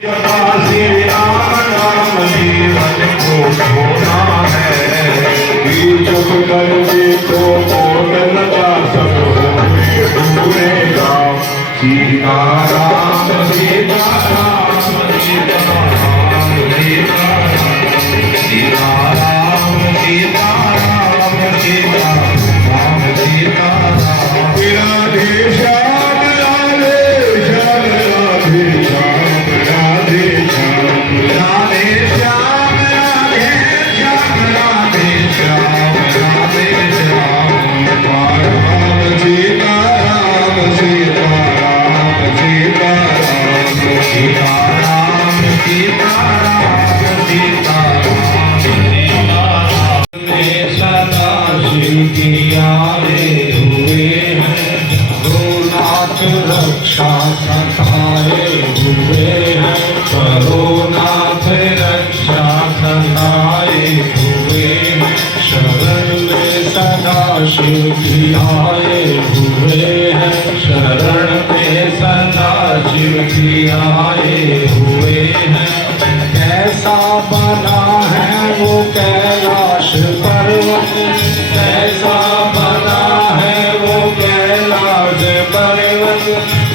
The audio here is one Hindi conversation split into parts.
श्री राम नाम जीवन को खोना है, चुप कर दे तो बोल लगा सब भूलेगा। सीता राम सीता राम सीता राम सीता राम सीता राम सीता राम सीता राम राधे श्याम राधे श्याम राधे श्याम राधे श्याम राधे श्याम राधे श्याम राधे श्याम राधे श्याम राम सीता राम सीता राम सीता राम सीता राम सीता राम सीता सदा शिव की आए हुए हैं, नाथ रक्षा सताए हुए हैं, करुणाथ रक्षा सताए हुए हैं, शरण में सदा शिव की आए हुए हैं, शरण में सदा शिव की आए हुए हैं। कैसा बना है वो कैलाश पर्वत, कैसा बना है वो कैलाश पर्वत,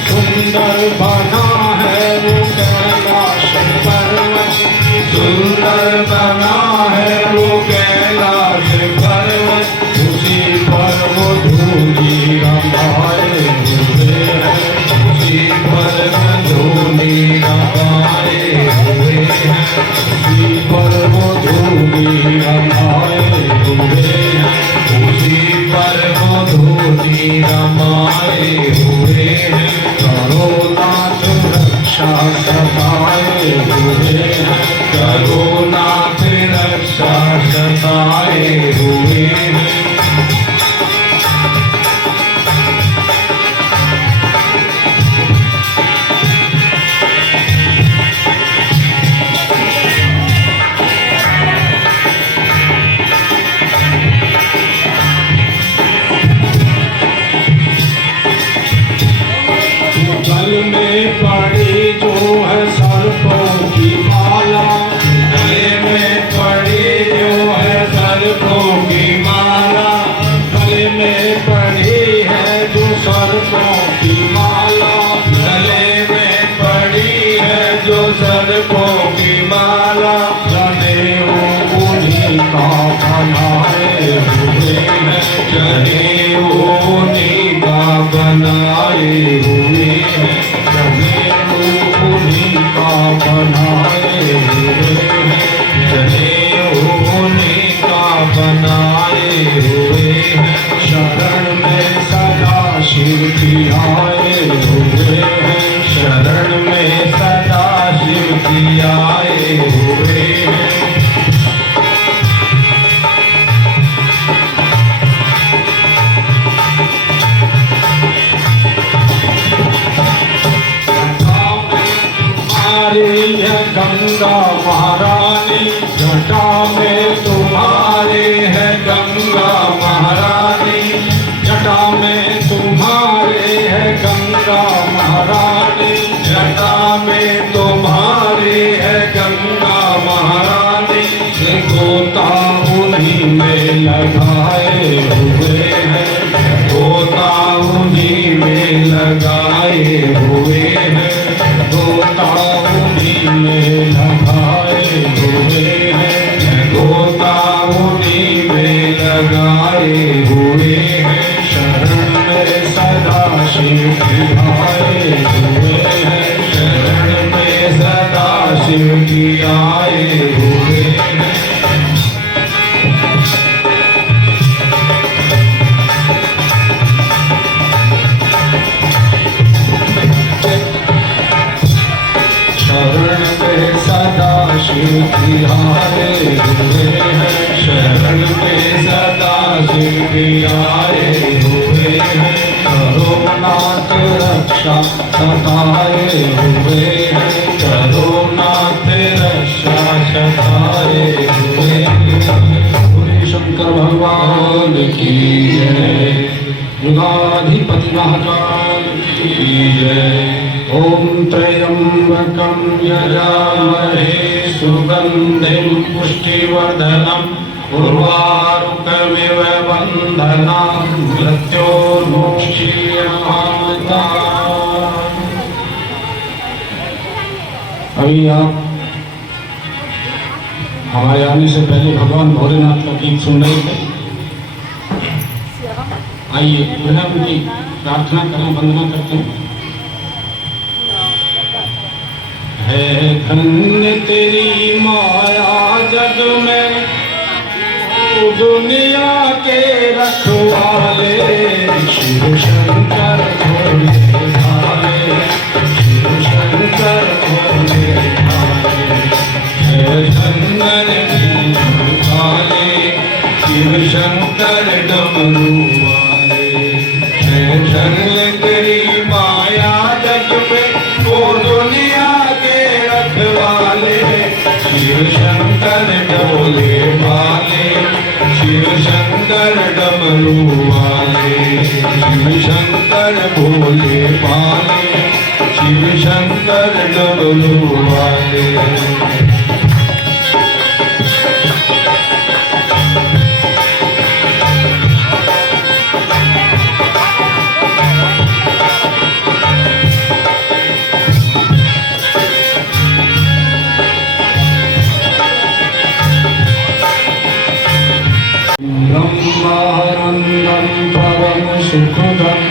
सुंदर बना है वो कैलाश पर्वत, सुंदर बना है वो कैलाश पर्वत, उसी पर वो धूली रमाए हुए हैं, उसी पर धूली रमाए हुए हैं, उसी पर वो धूली रमाए हुए हैं, उसी पर वो धूली रमाए हुए हैं, करुणाथ रक्षा सताए हुए हैं, करुणाथ रक्षा सताए हुए हैं। गल में पड़ी जो है सर्पों की माला, गले में पड़ी जो है सर्पों की माला, गले में पड़ी है जो सर्पों की माला, गले में पड़ी है जो सर्पों की माला, जने वो उन्हीं का बनाए हुए हैं, जने वो उन्हीं का बनाए हुए हैं, जने वो उन्हीं का बनाए हुए हैं, जने वो उन्हीं का बनाए हुए हैं, शरण में सदा शिव की आए हुए हैं, शरण में सदा शिव की आए हुए हैं। गंगा महारानी जटा में तुम्हारे है, गंगा महारानी जटा में तुम्हारे है, गंगा महारानी जटा में तुम्हारे है, गंगा महारानी गोता उन्हीं में लगाए हुए हैं, गोता उन्हीं में लगाए हुए हैं, गोता उन्हीं में लगाए हुए हैं, गोता उन्हीं में लगाए हुए हैं, शरण में सदा शिव की आए हुए हैं, शरण में सदा शिव की आए हुए हैं। शरण में सदा शिव की आए हुए हैं, शरण में सदा शिव की आए हुए हैं, करुणाथ रक्षा सताए हुए हैं, करुणाथ रक्षा सताए हुए हैं। शंकर भगवान की जय, युगाधिपति महाकाल की जय। ॐ त्र्यम्बकं यजामहे सुगन्धिं पुष्टिवर्धनम् उर्वारुकमिव बन्धनान् मृत्योर्मुक्षीयमामृतात्। अभी आप हमारे आने से पहले भगवान भोलेनाथ का गीत सुन रहे थे। आइए पुनः उनकी प्रार्थना करें, वंदना करते हैं। है धन्य तेरी माया जग में, दुनिया के रखवाले, शिव शंकर भोले भाले, शिव शंकर भोले भाले। है धन्य वाले, शिव शंकर डमरू वाले। है धन्य तेरी माया जग में, वो दुनिया के रखवाले, शिव शंकर भोले भाले, शिव शंकर डमरू वाले। शिव शंकर भोले भाले, शिव शंकर डमरू वाले। ब्रह्मानन्दं परम सुखदं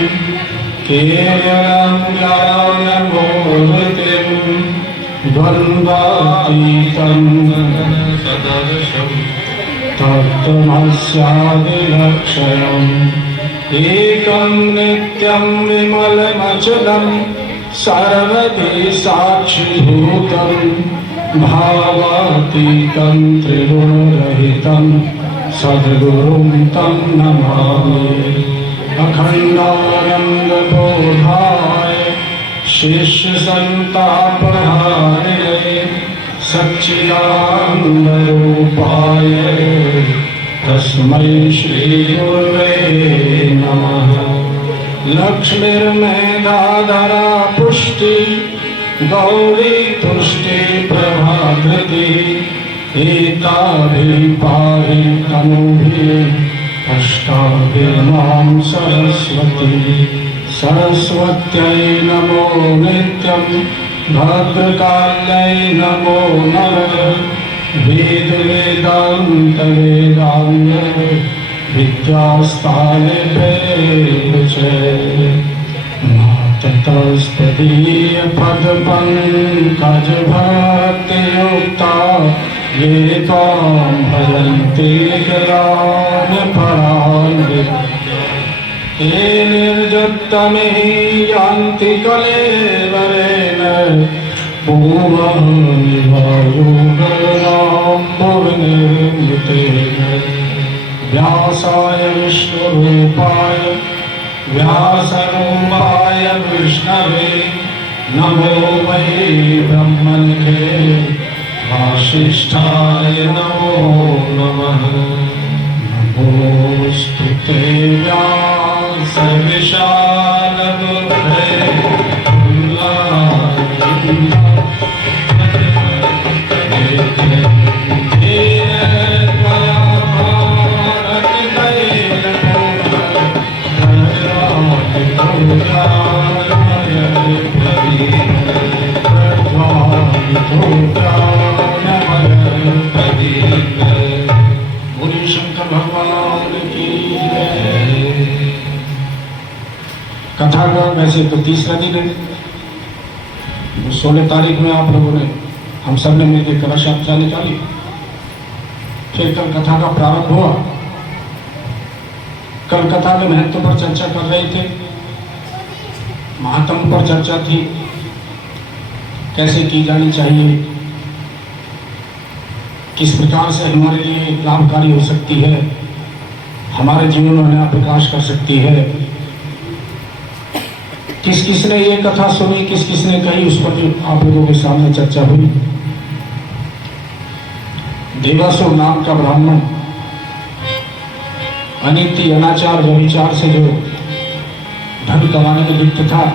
केवलं ज्ञानमूर्तिं द्वन्द्वातीतं सदर्शं तत्त्वमस्यादिलक्षणम् एकं नित्यं विमलमचलं सर्वदि साक्षिभूतं भावातीतं त्रिगुणरहितं सद्गुरुं तं नमामि। अखण्डानन्दबोधाय शिष्यसन्तापहारिणे सच्चिदानन्दरूपाय तस्मै श्रीगुरवे नमः। लक्ष्मीर्मेधाधरा पुष्टि गौरी तुष्टि प्रभाकृति एताभिः पाहि तनुभिः अष्टाभिः मां सरस्वती। सरस्वत्यै नमो नित्यं भद्रकाल्यै नमो नमः। वेद वेदान्त वेदांग विद्यास्थाने च ततस्तदीय पद पंकज भक्तियुक्ता ये त्वां भजन्ति निखिलानपरान्विताः। ते निर्जत्तमे यान्ति कलेवरेण पूर्वनिवायुगणां भुवनिर्मितेन। व्यासाय विष्णुरूपाय व्यासरूपाय विष्णवे नमो वै ब्रह्मनिधे वासिष्ठाय नमो नमः। नमोऽस्तु ते व्यास विशालबुद्धे शंकर भगवान की कथा का वैसे तो तीसरा दिन है। 16 तारीख में आप लोगों ने हम सब ने मिलकर कलश यात्रा निकाली। फिर कल कथा का प्रारंभ हुआ। कल कथा के महत्व पर चर्चा कर रहे थे, महात्म पर चर्चा थी, कैसे की जानी चाहिए, किस प्रकार से हमारे लिए लाभकारी हो सकती है, हमारे जीवन में नया प्रकाश कर सकती है। किस किस ने ये कथा सुनी, किस किस ने कही, उस पर आप लोगों के सामने चर्चा हुई। देवासुर नाम का ब्राह्मण अनीति अनाचार व्यभिचार से जो धन कमाने में लिप्त था,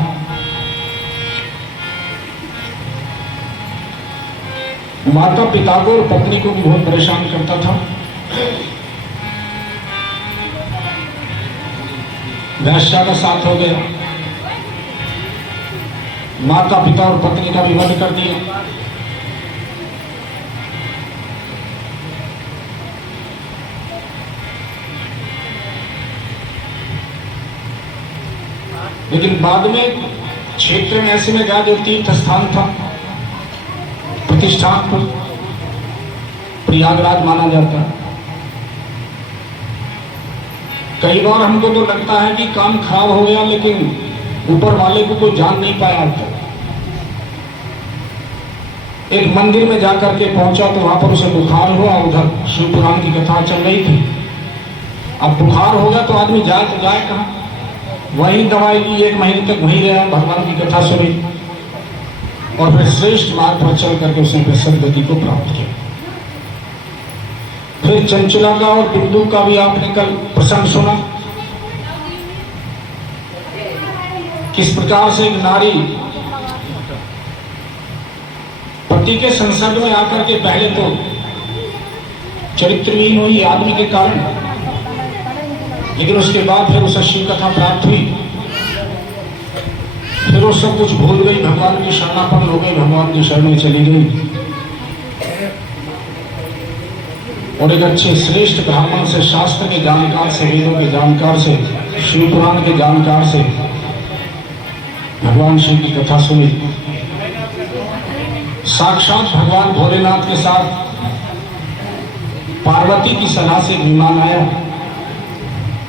माता पिता को और पत्नी को भी बहुत परेशान करता था। वैश्या का साथ हो गया, माता पिता और पत्नी का भी वध कर दिया। लेकिन बाद में क्षेत्र में ऐसे में गया जो तीर्थ स्थान था, प्रतिष्ठान पर प्रयागराज माना जाता है। कई बार हमको तो लगता है कि काम खराब हो गया, लेकिन ऊपर वाले को कोई जान नहीं पाया अब तक। एक मंदिर में जाकर के पहुंचा तो वहां पर उसे बुखार हुआ, उधर शिव पुराण की कथा चल रही थी। अब बुखार हो गया तो आदमी जाए तो जाए कहाँ, वही दवाई ली, 1 महीने तक वहीं रहा, भगवान की कथा सुनी और फिर श्रेष्ठ मार्ग पर चल करके उसने फिर सदगति को प्राप्त किया। फिर चंचला का और बिंदु का भी आपने कल प्रसंग सुना, किस प्रकार से एक नारी पति के संसर्ग में आकर के पहले तो चरित्रहीन हुई आदमी के कारण, लेकिन उसके बाद फिर उसे शिव कथा प्राप्त हुई। फिर वो सब कुछ भूल गई, भगवान की शरणापन्न हो गई, भगवान की शरण में चली गई और एक अच्छे श्रेष्ठ ब्राह्मण से, शास्त्र के जानकार से, वेदों के जानकार से, शिव पुराण के जानकार से भगवान शिव की कथा सुनी। साक्षात भगवान भोलेनाथ के साथ पार्वती की सलाह से विमान आया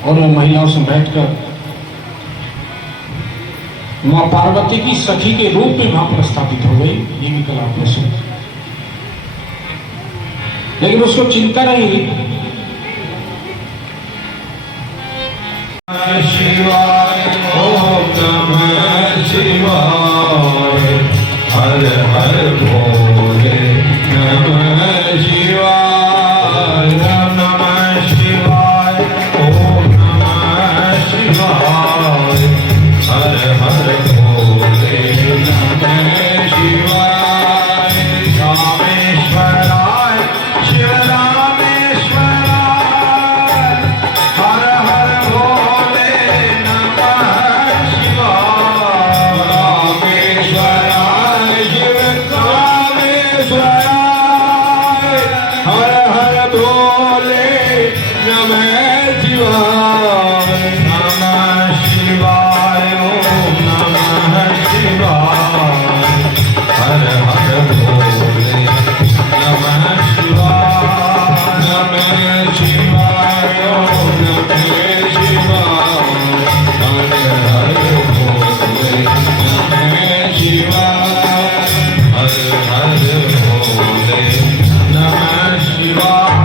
और वह महिलाओं से बैठकर मां पार्वती की सखी के रूप में वहां पर स्थापित हो गई। ये भी कल आपने सुना, लेकिन उसको चिंता नहीं हुई। शिवाय ओम नमः शिवाय, हर हर भोले नमः शिवाय, नमः शिवाय ओम नमः शिवाय, हर हर भोले नमः शिवाय। रामेश्वराय शिव रामेश्वराय, हर हर भोले नमः शिवाय। रामेश्वराय शिव रामेश्वराय, हर हर भोले नमः शिवाय। नमः शिवाय ओम नमः शिवाय, हर हर भोले नमः शिवाय। नमः शिवाय ओम नमः शिवाय, हर हर भोले नमः शिवाय, हर हर भोले नमः शिवाय।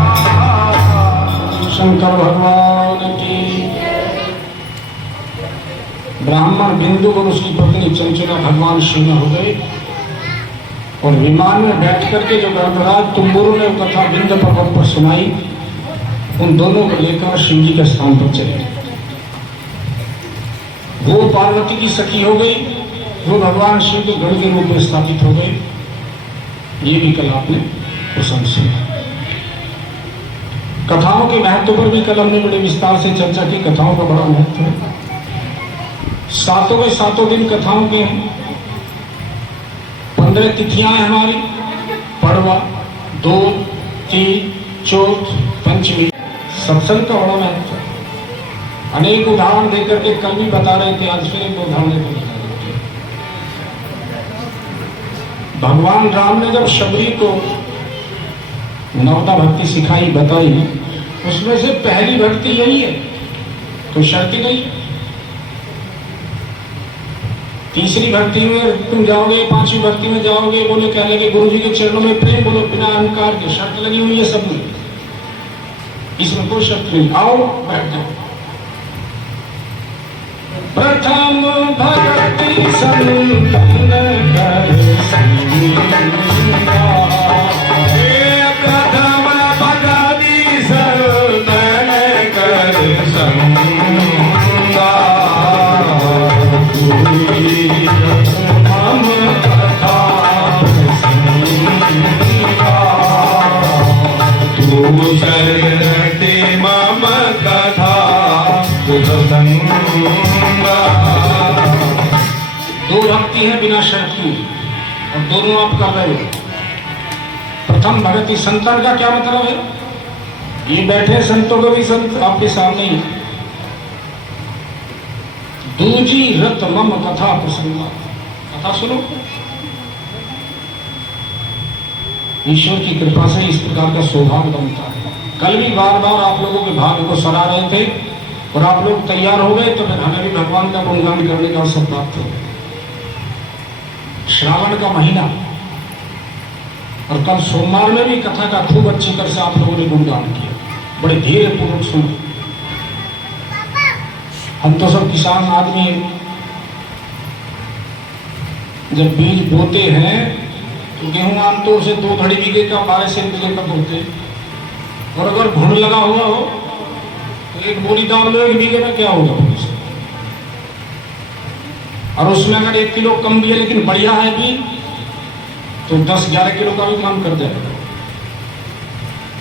शंकर भगवान की। ब्राह्मण बिंदु और उसकी पत्नी चंचला भगवान शिव में हो गए और विमान में बैठ करके जो गर्भराज तुम्बुरु ने कथा बिंद पर्वत पर सुनाई, उन दोनों को लेकर शिव जी के स्थान पर चले। वो पार्वती की सखी हो गई, वो भगवान शिव के गढ़ के रूप में स्थापित हो गए। ये भी कल आपने प्रसंग सुना। कथाओं के महत्व पर भी कल हमने बड़े विस्तार से चर्चा की। कथाओं का बड़ा महत्व है। सातों के सातों दिन कथाओं के 15 तिथियां हैं हमारी, पड़वा, दूज, तीज, चौथ, पंचमी। सत्संग का बड़ा महत्व है। अनेक उदाहरण देकर के कल भी बता रहे थे, आज फिर एक उदाहरण देकर बता रहे थे। भगवान राम ने जब शबरी को नवता भक्ति सिखाई, बताई, उसमें से पहली भक्ति यही है, तो शर्त नहीं। तीसरी भक्ति में तुम जाओगे, पांचवी भक्ति में जाओगे, बोले कह लगे गुरु जी के चरणों में प्रेम, बोलो बिना अहंकार के। शर्त लगी हुई है सब में, इसमें कोई शर्त नहीं। आओ बैठ जाओ। प्रथम भक्ति संतन कर संगा, प्रथम भक्ति संतन कर संगा, हम कथा संगा। भक्ति है बिना शर्त की, और दोनों आप कर रहे हो। प्रथम भगति संतन का क्या मतलब है? ये बैठे संतों को भी संत आपके सामने ही। दूजी रत मम कथा प्रसंगा, कथा सुनो। ईश्वर की कृपा से इस प्रकार का सौभाग्य बनता है। कल भी बार बार आप लोगों के भाग्य को सराह रहे थे और आप लोग तैयार हो गए, तो फिर हमें भी भगवान का गुणगान करने का अवसर प्राप्त हो। श्रावण का महीना और कल सोमवार में भी कथा का खूब अच्छी तरह से आप लोगों ने गुणगान किया, बड़े धीरे पूर्वक सुने। हम तो सब किसान आदमी हैं, जब बीज बोते हैं तो गेहूं आमतौर से 2 धड़ी बीघे का 12 से बीघे का बोते हैं, और अगर घुन लगा हुआ हो तो 1 बोरी डाल लो 1 बीघे में, क्या होगा? और उसमें अगर 1 किलो कम भी है लेकिन बढ़िया है भी, तो 10-11 किलो का भी काम कर जाएगा।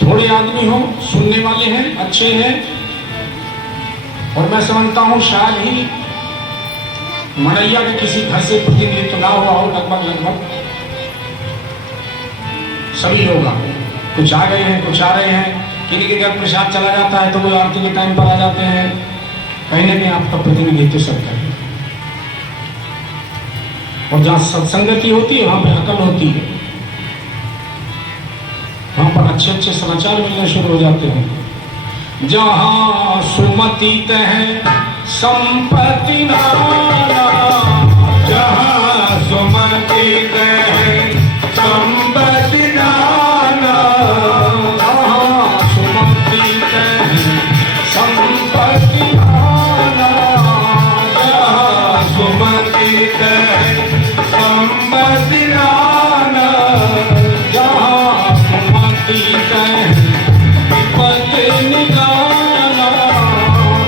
थोड़े आदमी हो, सुनने वाले हैं, अच्छे हैं, और मैं समझता हूं शायद ही मड़ैया के किसी घर से प्रतिनिधित्व ना हुआ हो, लगभग सभी लोग आ गए। कुछ आ गए हैं, कुछ आ रहे हैं, किन्हीं के घर प्रसाद चला जाता है तो वो आरती के टाइम पर आ जाते हैं। कहीं ना कहीं आपका प्रतिनिधित्व सब करें, और जहाँ सत्संगति होती है वहां पर अकल होती है, वहां पर अच्छे अच्छे समाचार मिलने शुरू हो जाते हैं। जहाँ सुमति तह संपत्ति नाना, जहाँ सुमति तह संपत्ति नाना, जहाँ सुमति तह संपत्ति नाना, जहाँ सुमति तह संपत्ति नाना, जहाँ सुमति तह विपत्ति निदाना,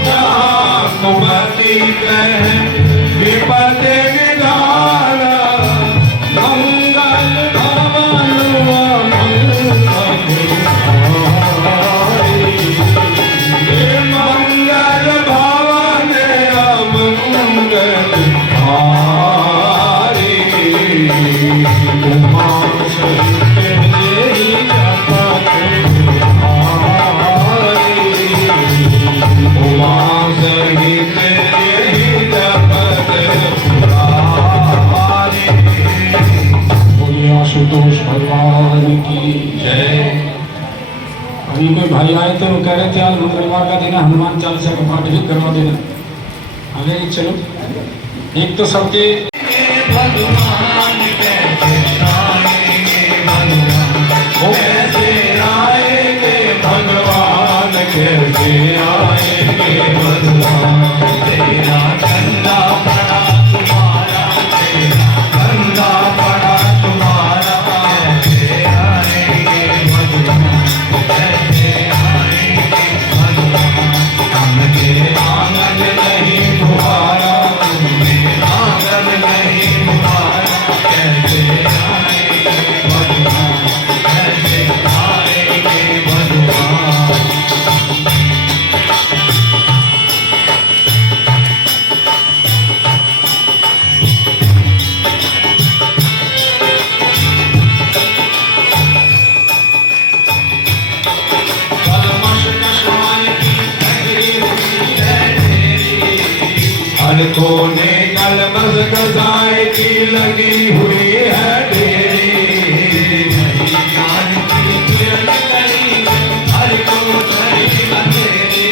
जहाँ सुमति तह विपत्ति निदाना, मंगल भवन मंगल मंगल भवन अमंगल हारी, उमा सहित देहि जपत हारी, उमा सहित यही जपत हारी। बोलिए आशुतोष भगवान की जय। अभी कोई भाई आए थे, वो कह रहे थे आज मंगलवार का दिन है, हनुमान चालीसा का पाठ भी करवा देना। आगे चलो, एक तो सबके भगवान कैसे आएंगे, भगवान कैसे आएंगे, भगवान तेरा कंधा पड़ा तुम्हारा, तेरा कंधा पड़ा तुम्हारा, कैसे आएंगे भगवान, कैसे आएंगे भगवान, हमके आंगन नहीं तुम्हारा, आंगन नहीं तुम्हारा, कैसे आएंगे भगवान, कैसे आएंगे भगवान। हर कोने कलमस कसाई की लगी हुई है ढेरी, ज्ञान की किरण कली हर कोठरी अंधेरी,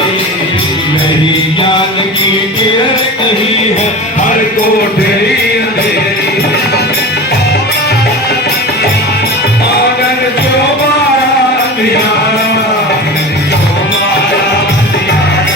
नहीं ज्ञान की किरण कही है हर कोठरी अंधेरी। आंगन जो मारा अंधियारा, जो मारा अंधियारा,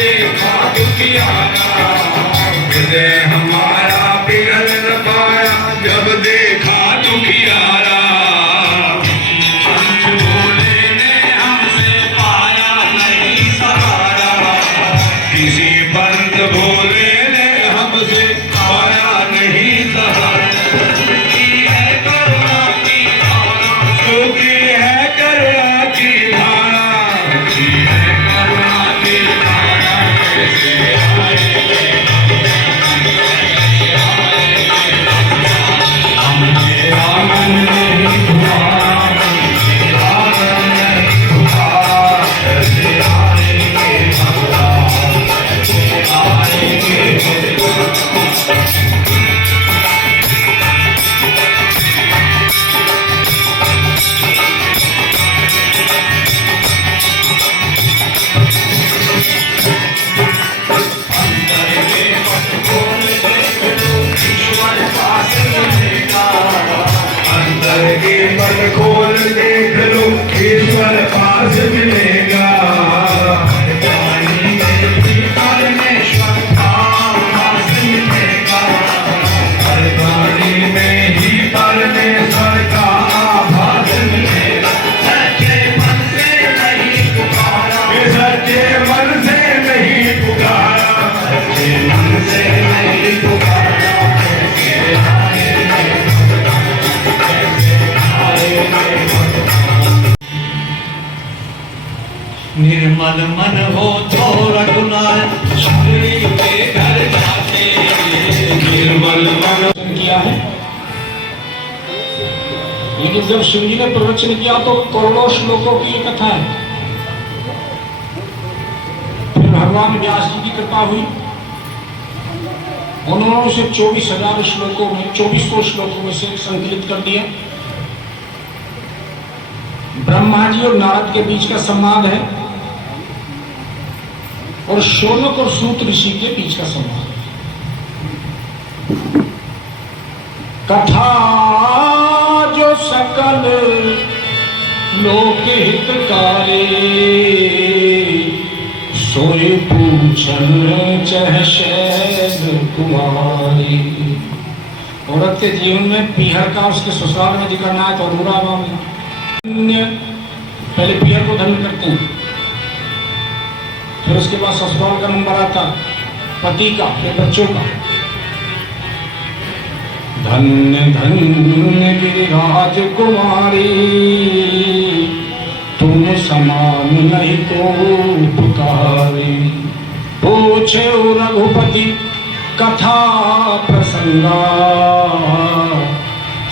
देखा दुखियारा, हृदय हमारा पिघल न पाया जब देखा दुखियारा। पंच भोले ने हमसे पाया नहीं सहारा, किसी पंत भोले ने हमसे पाया नहीं सहारा। सुखी है करुणा की धारा, सुखी है करुणा की धारा, सुखी है करुणा की धारा। कैसे आएंगे हमने आंगन नहीं तुम्हारा, आंगन नहीं तुम्हारा। कैसे आएंगे भगवान, कैसे आएंगे अंदर के पट खोल देख लो, ईश्वर पास मिलेगा। पानी में भी परमेश्वर का आभास मिलेगा, हर प्राणी में ही परमेश्वर का आभास मिलेगा। सच्चे मन से नहीं पुकारा, सच्चे मन से नहीं पुकारा, सच्चे मन से नहीं पुकारा। निर्मल मन हो तो रघुनाथ श्री के घर जाते, निर्मल मन किया है। लेकिन जब शिव जी ने प्रवचन किया तो करोड़ों श्लोकों की ये कथा है। फिर भगवान व्यास जी की कृपा हुई, उन्होंने उसे 24,000 श्लोकों में 2400 श्लोकों में से संकलित कर दिया। ब्रह्मा जी और नारद के बीच का संवाद है और शौनक और सूत ऋषि के बीच का संवाद है। कथा जो सकल लोक हितकारी, सोई पूछन चह शैल कुमारी। औरत के जीवन में पीहर का उसके ससुराल में जिक्र ना है तो अधूरा मामला। पहले पीहर को धन्य करते हैं, फिर उसके बाद ससुराल का नंबर आता, पति का, फिर बच्चों का। धन्य धन्य गिरिराज कुमारी, तुम समान नहीं को पुकारी। पूछे रघुपति कथा प्रसंगा,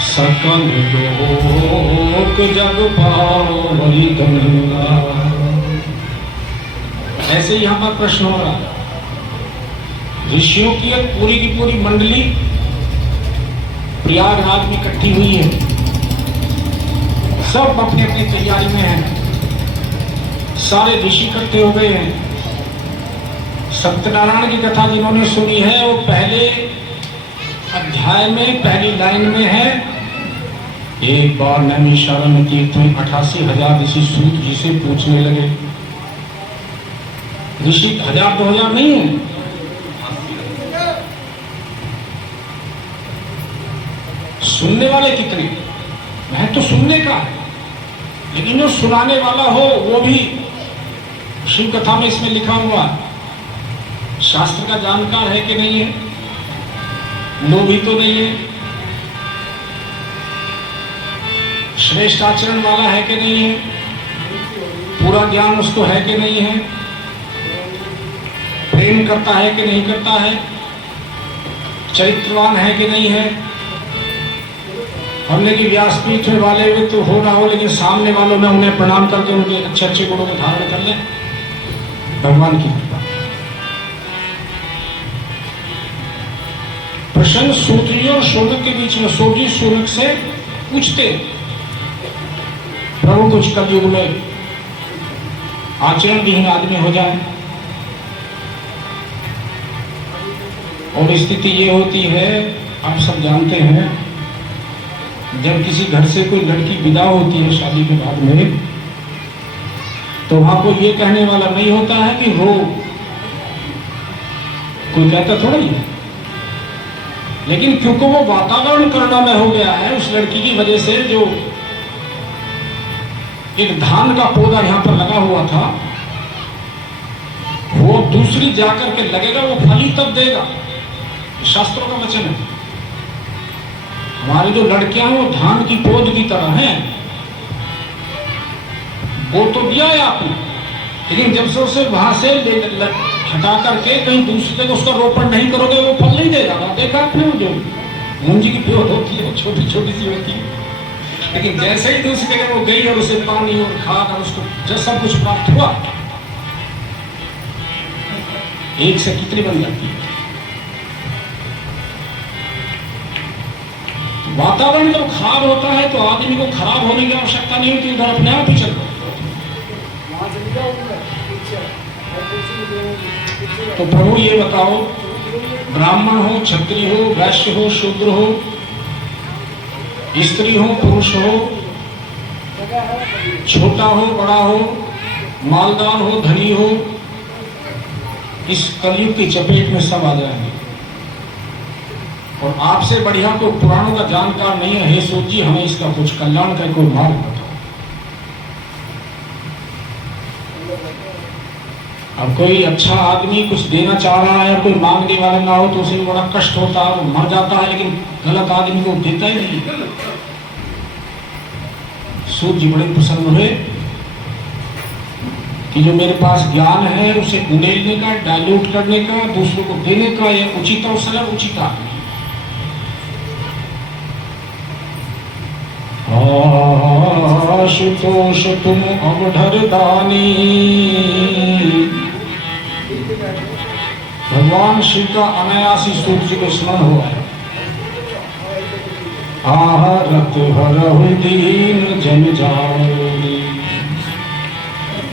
सकल लोक जग पावई गंगा। ऐसे ही यहाँ पर प्रश्न हो रहा है। ऋषियों की एक पूरी की पूरी मंडली प्रयागराज में इकट्ठी हुई है, सब अपनी अपनी तैयारी में हैं, सारे ऋषि इकट्ठे हो गए हैं। सत्यनारायण की कथा जिन्होंने सुनी है वो पहले अध्याय में पहली लाइन में है। एक बार नैमिषारण्य तीर्थ में 88,000 ऋषि सूत जी से पूछने लगे। ऋषि 1000-2000 नहीं है, सुनने वाले कितने? वह तो सुनने का है, लेकिन जो सुनाने वाला हो वो भी शिव कथा में इसमें लिखा हुआ है। शास्त्र का जानकार है कि नहीं है, लोभी तो नहीं है, श्रेष्ठ आचरण वाला है कि नहीं है, पूरा ज्ञान उसको है कि नहीं है, प्रेम करता है कि नहीं करता है, चरित्रवान है कि नहीं है। हमने कि व्यासपीठ में वाले हुए तो हो ना हो, लेकिन सामने वालों में उन्हें प्रणाम करके उनके अच्छे अच्छे गुणों को धारण कर ले, भगवान की कृपा। प्रश्न सूत जी और शौनक के बीच में। सूत जी शौनक से पूछते, प्रभु कुछ कलयुग में आचरण विहीन आदमी हो जाए और स्थिति ये होती है, आप सब जानते हैं, जब किसी घर से कोई लड़की विदा होती है शादी के बाद में, तो वहां को ये कहने वाला नहीं होता है कि रो, कोई कहता थोड़ा ही है। लेकिन क्योंकि वो वातावरण करना में हो गया है उस लड़की की वजह से, जो एक धान का पौधा यहां पर लगा हुआ था वो दूसरी जाकर के लगेगा, वो फल ही तब देगा। शास्त्रों का वचन है। हमारी जो लड़कियां हैं वो धान की पौध की तरह हैं। वो तो दिया है आपने, लेकिन जब से उसे वहां से हटा करके कहीं दूसरी जगह उसका रोपण नहीं करोगे वो फल नहीं देगा। देखा आपने वो जो मूंजी की पौध होती है छोटी छोटी सी होती है, लेकिन जैसे ही दूसरी जगह वो गई और उसे पानी और खाद और उसको जब सब कुछ प्राप्त हुआ, एक से कितनी बन जाती है। वातावरण जब खराब होता है तो आदमी को खराब होने की आवश्यकता नहीं होती, उधर अपने आप ही चलता। तो प्रभु ये बताओ, ब्राह्मण हो, क्षत्रिय हो, वैश्य हो, शूद्र हो, स्त्री हो, पुरुष हो, छोटा हो, बड़ा हो, मालदार हो, धनी हो, इस कलयुग की चपेट में सब आ जाएंगे। और आपसे बढ़िया कोई पुराणों का जानकार नहीं है। हे सूत जी, हमें इसका कुछ कल्याण का कोई मार्ग बताओ। अब कोई अच्छा आदमी कुछ देना चाह रहा है, कोई मांगने वाला ना हो तो उसे बड़ा कष्ट होता है, वो मर जाता है, लेकिन गलत आदमी को देता ही नहीं। सूत जी बड़े प्रसन्न हुए कि जो मेरे पास ज्ञान है उसे उड़ेलने का, डाइल्यूट करने का, दूसरों को देने का, यह उचित अवसर है, उचित आदमी। आशुतोष तुम अवधर दानी। भगवान शिव का अनायासी सूत जी को स्मरण हुआ है। आहरत हरहु दीन जन जाए।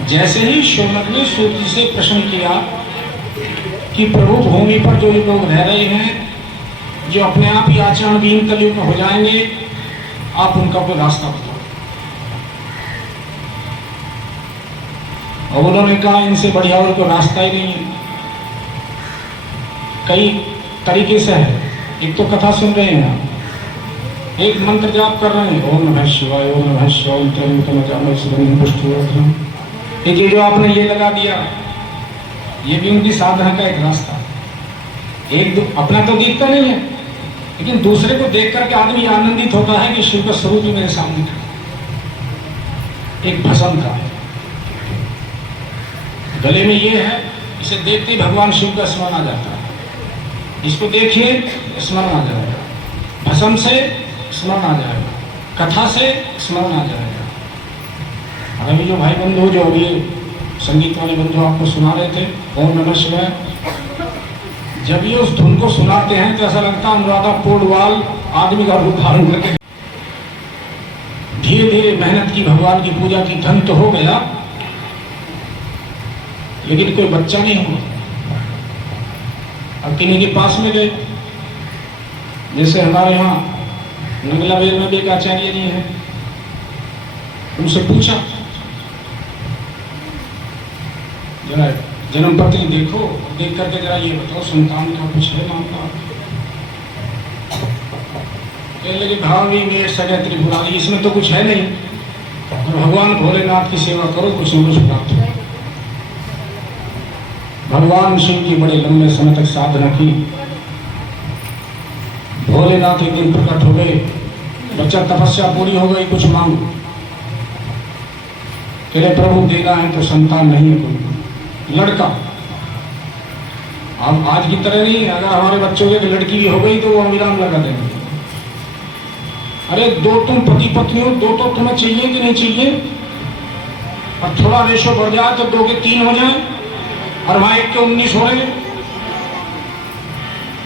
जैसे ही शौनक ने सूत जी से प्रश्न किया कि प्रभु भूमि पर जो लोग रह रहे हैं, जो अपने आप ही आचरण विहीन कलयुग में हो जाएंगे, आप उनका कोई रास्ता बताओ। और उन्होंने कहा इनसे बढ़िया और कोई रास्ता ही नहीं है। कई तरीके से है। एक तो कथा सुन रहे हैं आप, एक मंत्र जाप कर रहे हैं, ओम नमः शिवाय, ओम नमः शिवाय, एक ये जो आपने ये लगा दिया, ये भी उनकी साधना का एक रास्ता। एक अपना तो दिखता नहीं है, लेकिन दूसरे को देख करके आदमी आनंदित होता है कि शिव का स्वरूप ही मेरे सामने था। एक भस्म का है, गले में ये है, इसे देखते ही भगवान शिव का स्मरण आ जाता है। इसको देखिए स्मरण आ जाएगा, भस्म से स्मरण आ जाएगा, कथा से स्मरण आ जाएगा। और अभी जो भाई बंधु जो ये संगीत वाले बंधु आपको सुना रहे थे ओम नमः शिवाय, जब ये उस धुन को सुनाते हैं तो ऐसा लगता है अनुराधा पोडवाल आदमी का रूप धारण करके। धीरे धीरे मेहनत की, भगवान की पूजा की, धन तो हो गया, लेकिन कोई बच्चा नहीं हुआ। अब किन्हीं के पास में गए, जैसे हमारे यहाँ नगलावेल में भी एक आचार्य जी है, उनसे पूछा जरा जन्म पत्री देखो, देख करके जरा ये बताओ संतान का कुछ है मामला। कहने लगे भावी में सगे त्रिपुरारी, इसमें तो कुछ है नहीं, और भगवान भोलेनाथ की सेवा करो कुछ न कुछ प्राप्त हो। भगवान शिव की बड़े लंबे समय तक साधना की, भोलेनाथ एक दिन प्रकट हो गए, बच्चा तपस्या पूरी हो गई, कुछ मांगो। तेरे प्रभु देना है तो संतान नहीं है कोई, लड़का। अब आज की तरह नहीं, अगर हमारे बच्चों की लड़की भी हो गई तो वो अविराम लगा देंगे। अरे दो तुम पति पत्नी हो, दो तो तुम्हें चाहिए कि नहीं चाहिए, और थोड़ा रेशो बढ़ जाए तो 2 के 3 हो जाए, और वहां 1 के 19 हो रहे।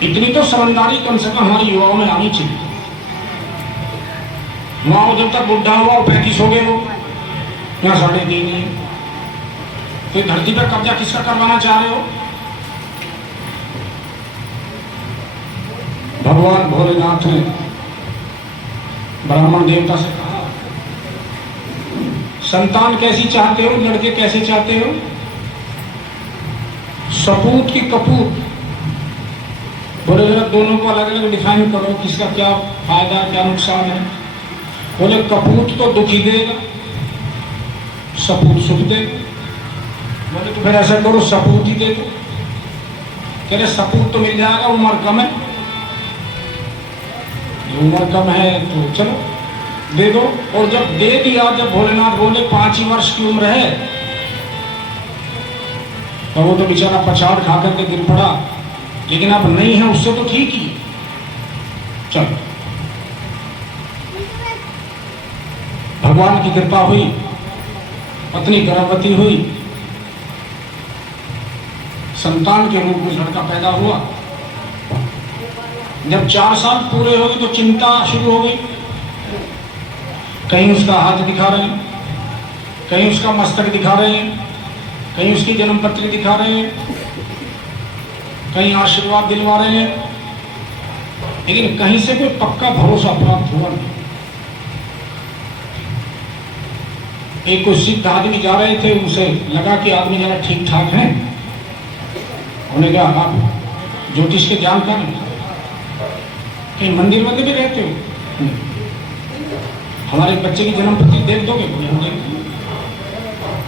इतनी तो समझदारी कम से कम हमारी युवाओं में आनी चाहिए। वहां जब तक बुढ़ा हुआ 35 हो गए, वो यहाँ 3.5 है। तो धरती पर कब्जा किसका करवाना चाह रहे हो? भगवान भोलेनाथ ने ब्राह्मण देवता से कहा, संतान कैसी चाहते हो, लड़के कैसे चाहते हो? सपूत की कपूत, बोले जरा दोनों को अलग अलग डिफाइन करो, किसका क्या फायदा क्या नुकसान है। बोले कपूत तो दुखी देगा, सपूत सुख देगा। बोले तो फिर ऐसा करो सपूत ही दे दो। कह रहे सपूत तो मिल जाएगा, उम्र कम है। उम्र कम है तो चलो दे दो। और जब दे दिया, जब भोलेनाथ बोले 5 ही वर्ष की उम्र है, तो वो तो बेचारा पछाड़ खा करके गिर पड़ा। लेकिन अब नहीं है, उससे तो ठीक ही। चलो भगवान की कृपा हुई, पत्नी गर्भवती हुई, संतान के रूप में लड़का पैदा हुआ। जब 4 साल पूरे हो गए तो चिंता शुरू हो गई। कहीं उसका हाथ दिखा रहे हैं, कहीं उसका मस्तक दिखा रहे हैं, कहीं उसकी जन्मपत्री दिखा रहे हैं, कहीं आशीर्वाद दिलवा रहे हैं, लेकिन कहीं से कोई पक्का भरोसा प्राप्त हुआ नहीं। एक कोई सिद्ध आदमी जा रहे थे, उनसे लगा कि आदमी जरा ठीक ठाक है। उन्होंने कहा आप ज्योतिष के जानकार हैं, कहीं मंदिर में भी रहते हो, हमारे बच्चे की जन्मपत्री देख दोगे? बोले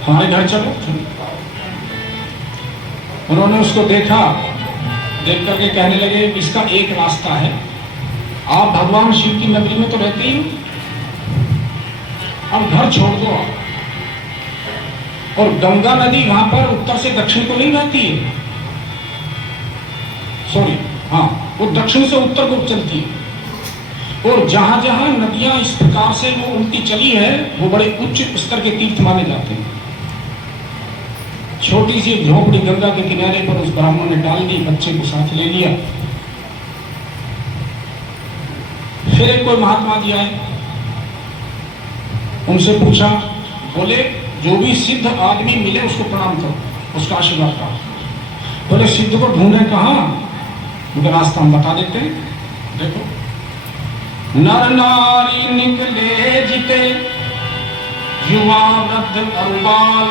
हमारे घर चलो। उन्होंने उसको देखा, देख करके कहने लगे इसका एक रास्ता है, आप भगवान शिव की नगरी में तो रहते ही हो, अब घर छोड़ दो आप। और गंगा नदी वहां पर उत्तर से दक्षिण को नहीं बहती है, सॉरी हाँ, वो दक्षिण से उत्तर को चलती है। और जहां जहां नदियां इस प्रकार से वो उनकी चली है, वो बड़े उच्च स्तर के तीर्थ माने जाते हैं। छोटी सी झोपड़ी गंगा के किनारे पर उस ब्राह्मण ने डाल दी, बच्चे को साथ ले लिया। फिर एक कोई महात्मा जी आए, उनसे पूछा, बोले जो भी सिद्ध आदमी मिले उसको प्रणाम करो, उसका आशीर्वाद करो। बोले सिद्ध को ढूंढे कहाँ? उनका रास्ता हम बता देते हैं, देखो। नर नारी निकले जिते, युवा वृद्ध अरुबाल,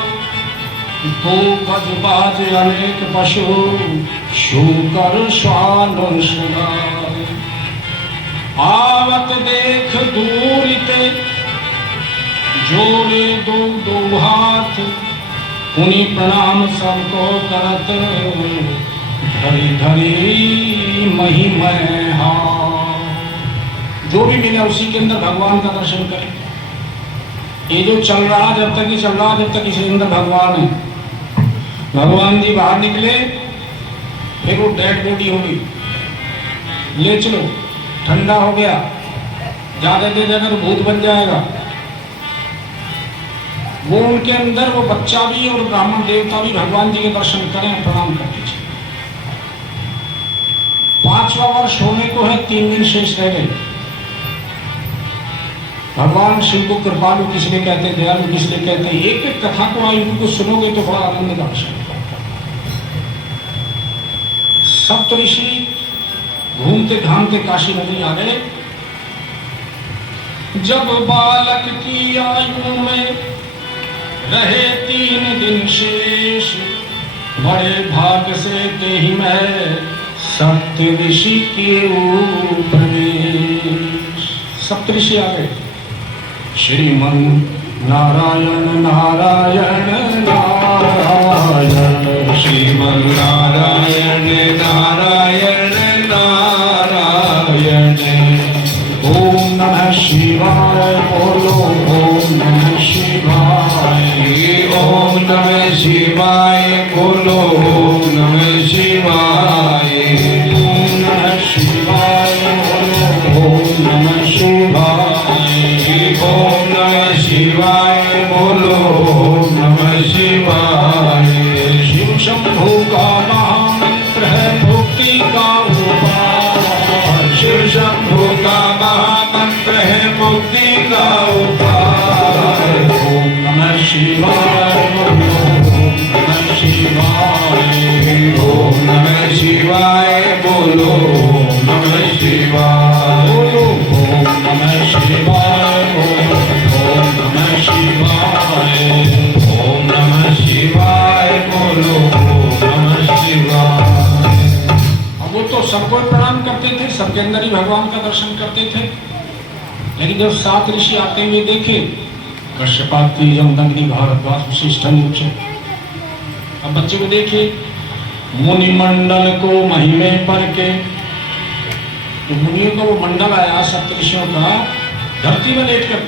दो गज बाज अनेक पशु, शूकर श्वान शुगाल। आवत देख दूरिते, जोड़े दो दो हाथ, उन्हीं प्रणाम सबको करत, धरी धरी महिमय हाथ। जो भी मिले उसी के अंदर भगवान का दर्शन करें। ये जो चल रहा जब तक ही चल रहा, जब तक इसे अंदर भगवान है। भगवान जी बाहर निकले, फिर वो डेड बॉडी होगी, ले चलो, ठंडा हो गया, ज्यादा देर अगर भूत बन जाएगा। वो उनके अंदर वो बच्चा भी और ब्राह्मण देवता भी भगवान जी के दर्शन करें, प्रणाम कर दीजिए। 5वां वर्ष होने को है, 3 दिन शेष रह गए। भगवान शिव को कृपालु किसलिए कहते हैं, दयालु किसलिए कहते हैं? एक एक कथा को आप को सुनोगे तो बड़ा आनंद का विषय। सप्तऋषि घूमते घामते काशी नगरी आ गए। जब बालक की आयु में रहे 3 दिन शेष, बड़े भाग से तेहि में सप्तऋषि के प्रवेश। सप्तऋषि आ गए। श्रीमन नारायण नारायण नारायण, श्रीमन नारायण नारायण नारायण। ओम नमः शिवाय, बोलो ओम नमः शिवाय। ओम नमः शिवाय, बोलो ओम नमः शिवाय। ओम नमः शिवाय, बोलो ओम नमः शिवाय। ओम नमः शिवाय, बोलो ओम नमः शिवाय। शिव शंभु का महामंत्र है मुक्ति का उपाय। शिव शंभु का महामंत्र है मुक्ति का उपाय। ओम नमः शिवाय, बोलो ओम नमः शिवाय। ओम नमः शिवाय, बोलो ओम नमः शिवाय। बोलो ओम नमः शिवाय, बोलो ओम नमः शिवाय। ओम नमः शिवाय, बोलो ओम नमः शिवाय। अब वो तो सबको प्रणाम करते थे, सबके अंदर ही भगवान का दर्शन करते थे। लेकिन जब 7 ऋषि आते हुए देखे, कश्यपाति, जमदग्नि, भारद्वाज, वशिष्ठ, अब बच्चे को देखे, मुनिमंडल को महिमे पर के, तो मुनियों का वो मंडल आया सप्तऋषियों का, धरती में लेट कर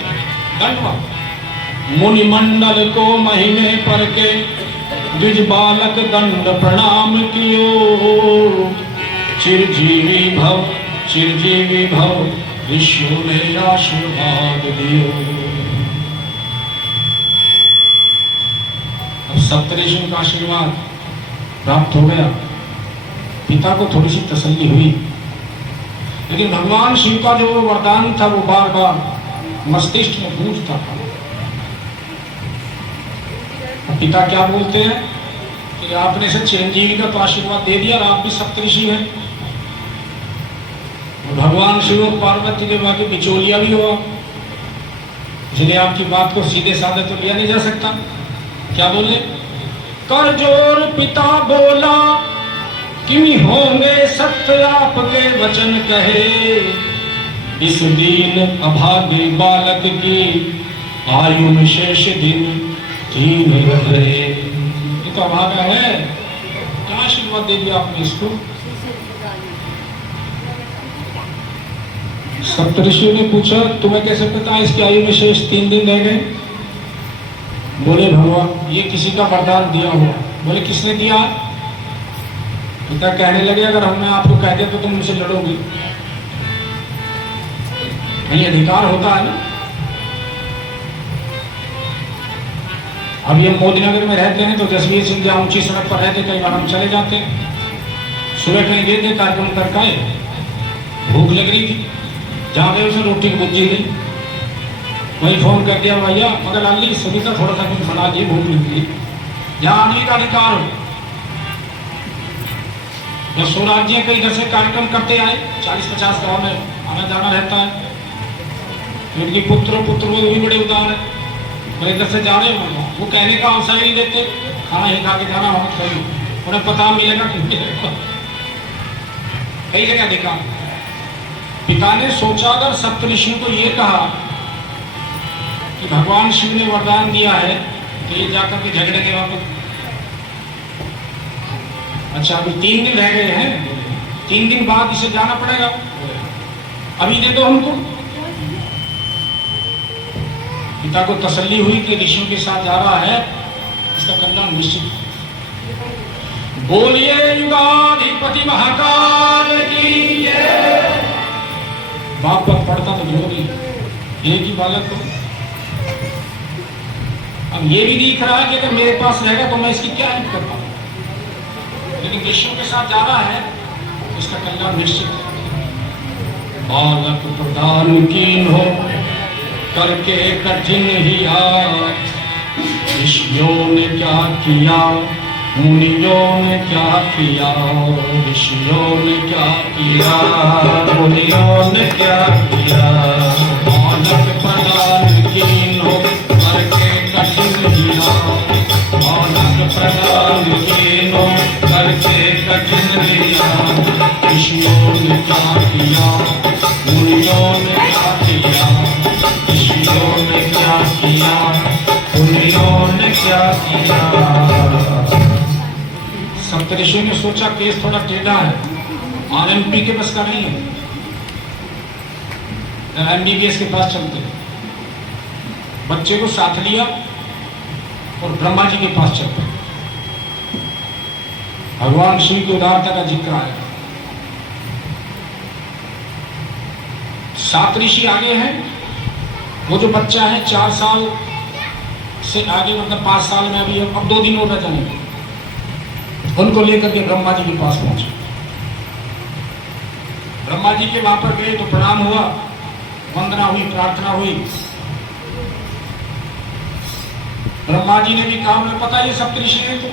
दंडवत। मुनिमंडल को महिमे पर के, द्विज बालक दंड प्रणाम कियो, चिरजीवी भव, चिरजीवी भव, ऋषियों ने आशीर्वाद दियो। अब सप्तऋषियों का आशीर्वाद प्राप्त हो गया, पिता को थोड़ी सी तसल्ली हुई। लेकिन भगवान शिव का जो वरदान था वो बार बार मस्तिष्क में गूंजता था। पिता क्या बोलते हैं कि आपने से चिरंजीवी का तो आशीर्वाद दे दिया, आप भी सप्तऋषि हैं, भगवान शिव और पार्वती के बाकी बिचौलिया भी हुआ, इसलिए आपकी बात को सीधे साधे तो लिया नहीं जा सकता। क्या बोले? कर जोर पिता बोला, किमी होंगे सत्य आपके वचन कहे, इस दीन अभागे बालक की आयु में शेष दिन तीन रहे। ये तो अभागा है, क्या आशीर्वाद दे दिया आपने इसको? सप्तऋषियों ने पूछा, तुम्हें कैसे पता इसकी आयु में शेष 3 दिन रह गए? बोले भगवान ये किसी का वरदान दिया हुआ। बोले किसने दिया? पिता कहने लगे, अगर हमने आपको कह दिया तो तुम मुझसे लड़ोगे, नहीं अधिकार होता है ना। अब ये मोदीनगर में रहते हैं तो जसवीर सिंह जहाँ ऊंची सड़क पर रहते, कई बार हम चले जाते हैं, सुबह कहीं गए थे कार्यक्रम करके आए, भूख लग रही थी, जहाँ गए उसे रोटी की भुजी गई, वही फोन कर दिया, भैया मगर लाली सभी का थोड़ा सा कुछ बना दिए, भूख लग गई। यहाँ आदमी का अधिकार हो, जो स्वराज्य कई इधर से कार्यक्रम करते आए, 40-50 गाँव में आना जाना रहता है, उनके पुत्र वो भी बड़े उदार है, इधर से जा रहे हैं, वो कहने का अवसर ही नहीं देते, खाना ही खा के जाना, हम सही उन्हें पता मिलेगा कि कई जगह देखा। पिता ने सोचा अगर सप्तऋषियों को ये कहा कि भगवान शिव ने वरदान दिया है तो ये जाकर के झगड़ेंगे वापस। अच्छा अभी 3 दिन रह गए हैं, 3 दिन बाद इसे जाना पड़ेगा, अभी दे दो हमको। पिता को तसल्ली हुई कि ऋषियों के साथ जा रहा है, इसका कल्याण निश्चित। बोलिए युगाधिपति महाकाल की जय। बाप पर पड़ता तो जरूरी, एक ही बालक को। अब ये भी दिख रहा है कि अगर मेरे पास रहेगा तो मैं इसकी क्या हेल्प कर पाऊँ, लेकिन ऋषियों के साथ जा रहा है तो इसका कल्याण निश्चित है। बालक प्रदान कीन हो करके कठिन ही याद, ऋषियों ने क्या किया, मुनियों ने क्या किया, ऋषियों ने क्या किया, मुनियों ने क्या किया। बालक प्रदान कीन हो करके कठिन ही याद, बालक प्रदान कीन हो करके कठिन ही याद, ऋषियों ने क्या किया, मुनियों ने क्या किया, ऋषियों ने क्या किया, मुनियों ने क्या किया। सप्तऋषियों ने सोचा केस थोड़ा टेढ़ा है, आरएमपी के बस का नहीं है, एमबीबीएस के पास चलते हैं। बच्चे को साथ लिया और ब्रह्मा जी के पास चलते। भगवान शिव की उदारता का जिक्र आया। 7 ऋषि आगे हैं, वो जो बच्चा है 4 साल से आगे, मतलब 5 साल में अभी अब 2 दिन और रह जाएंगे, उनको लेकर के ब्रह्मा जी के पास पहुंचे। ब्रह्मा जी के वहां पर गए तो प्रणाम हुआ, वंदना हुई, प्रार्थना हुई। ब्रह्मा जी ने भी कहा मुझे पता है ये सप्तऋषि हैं, तो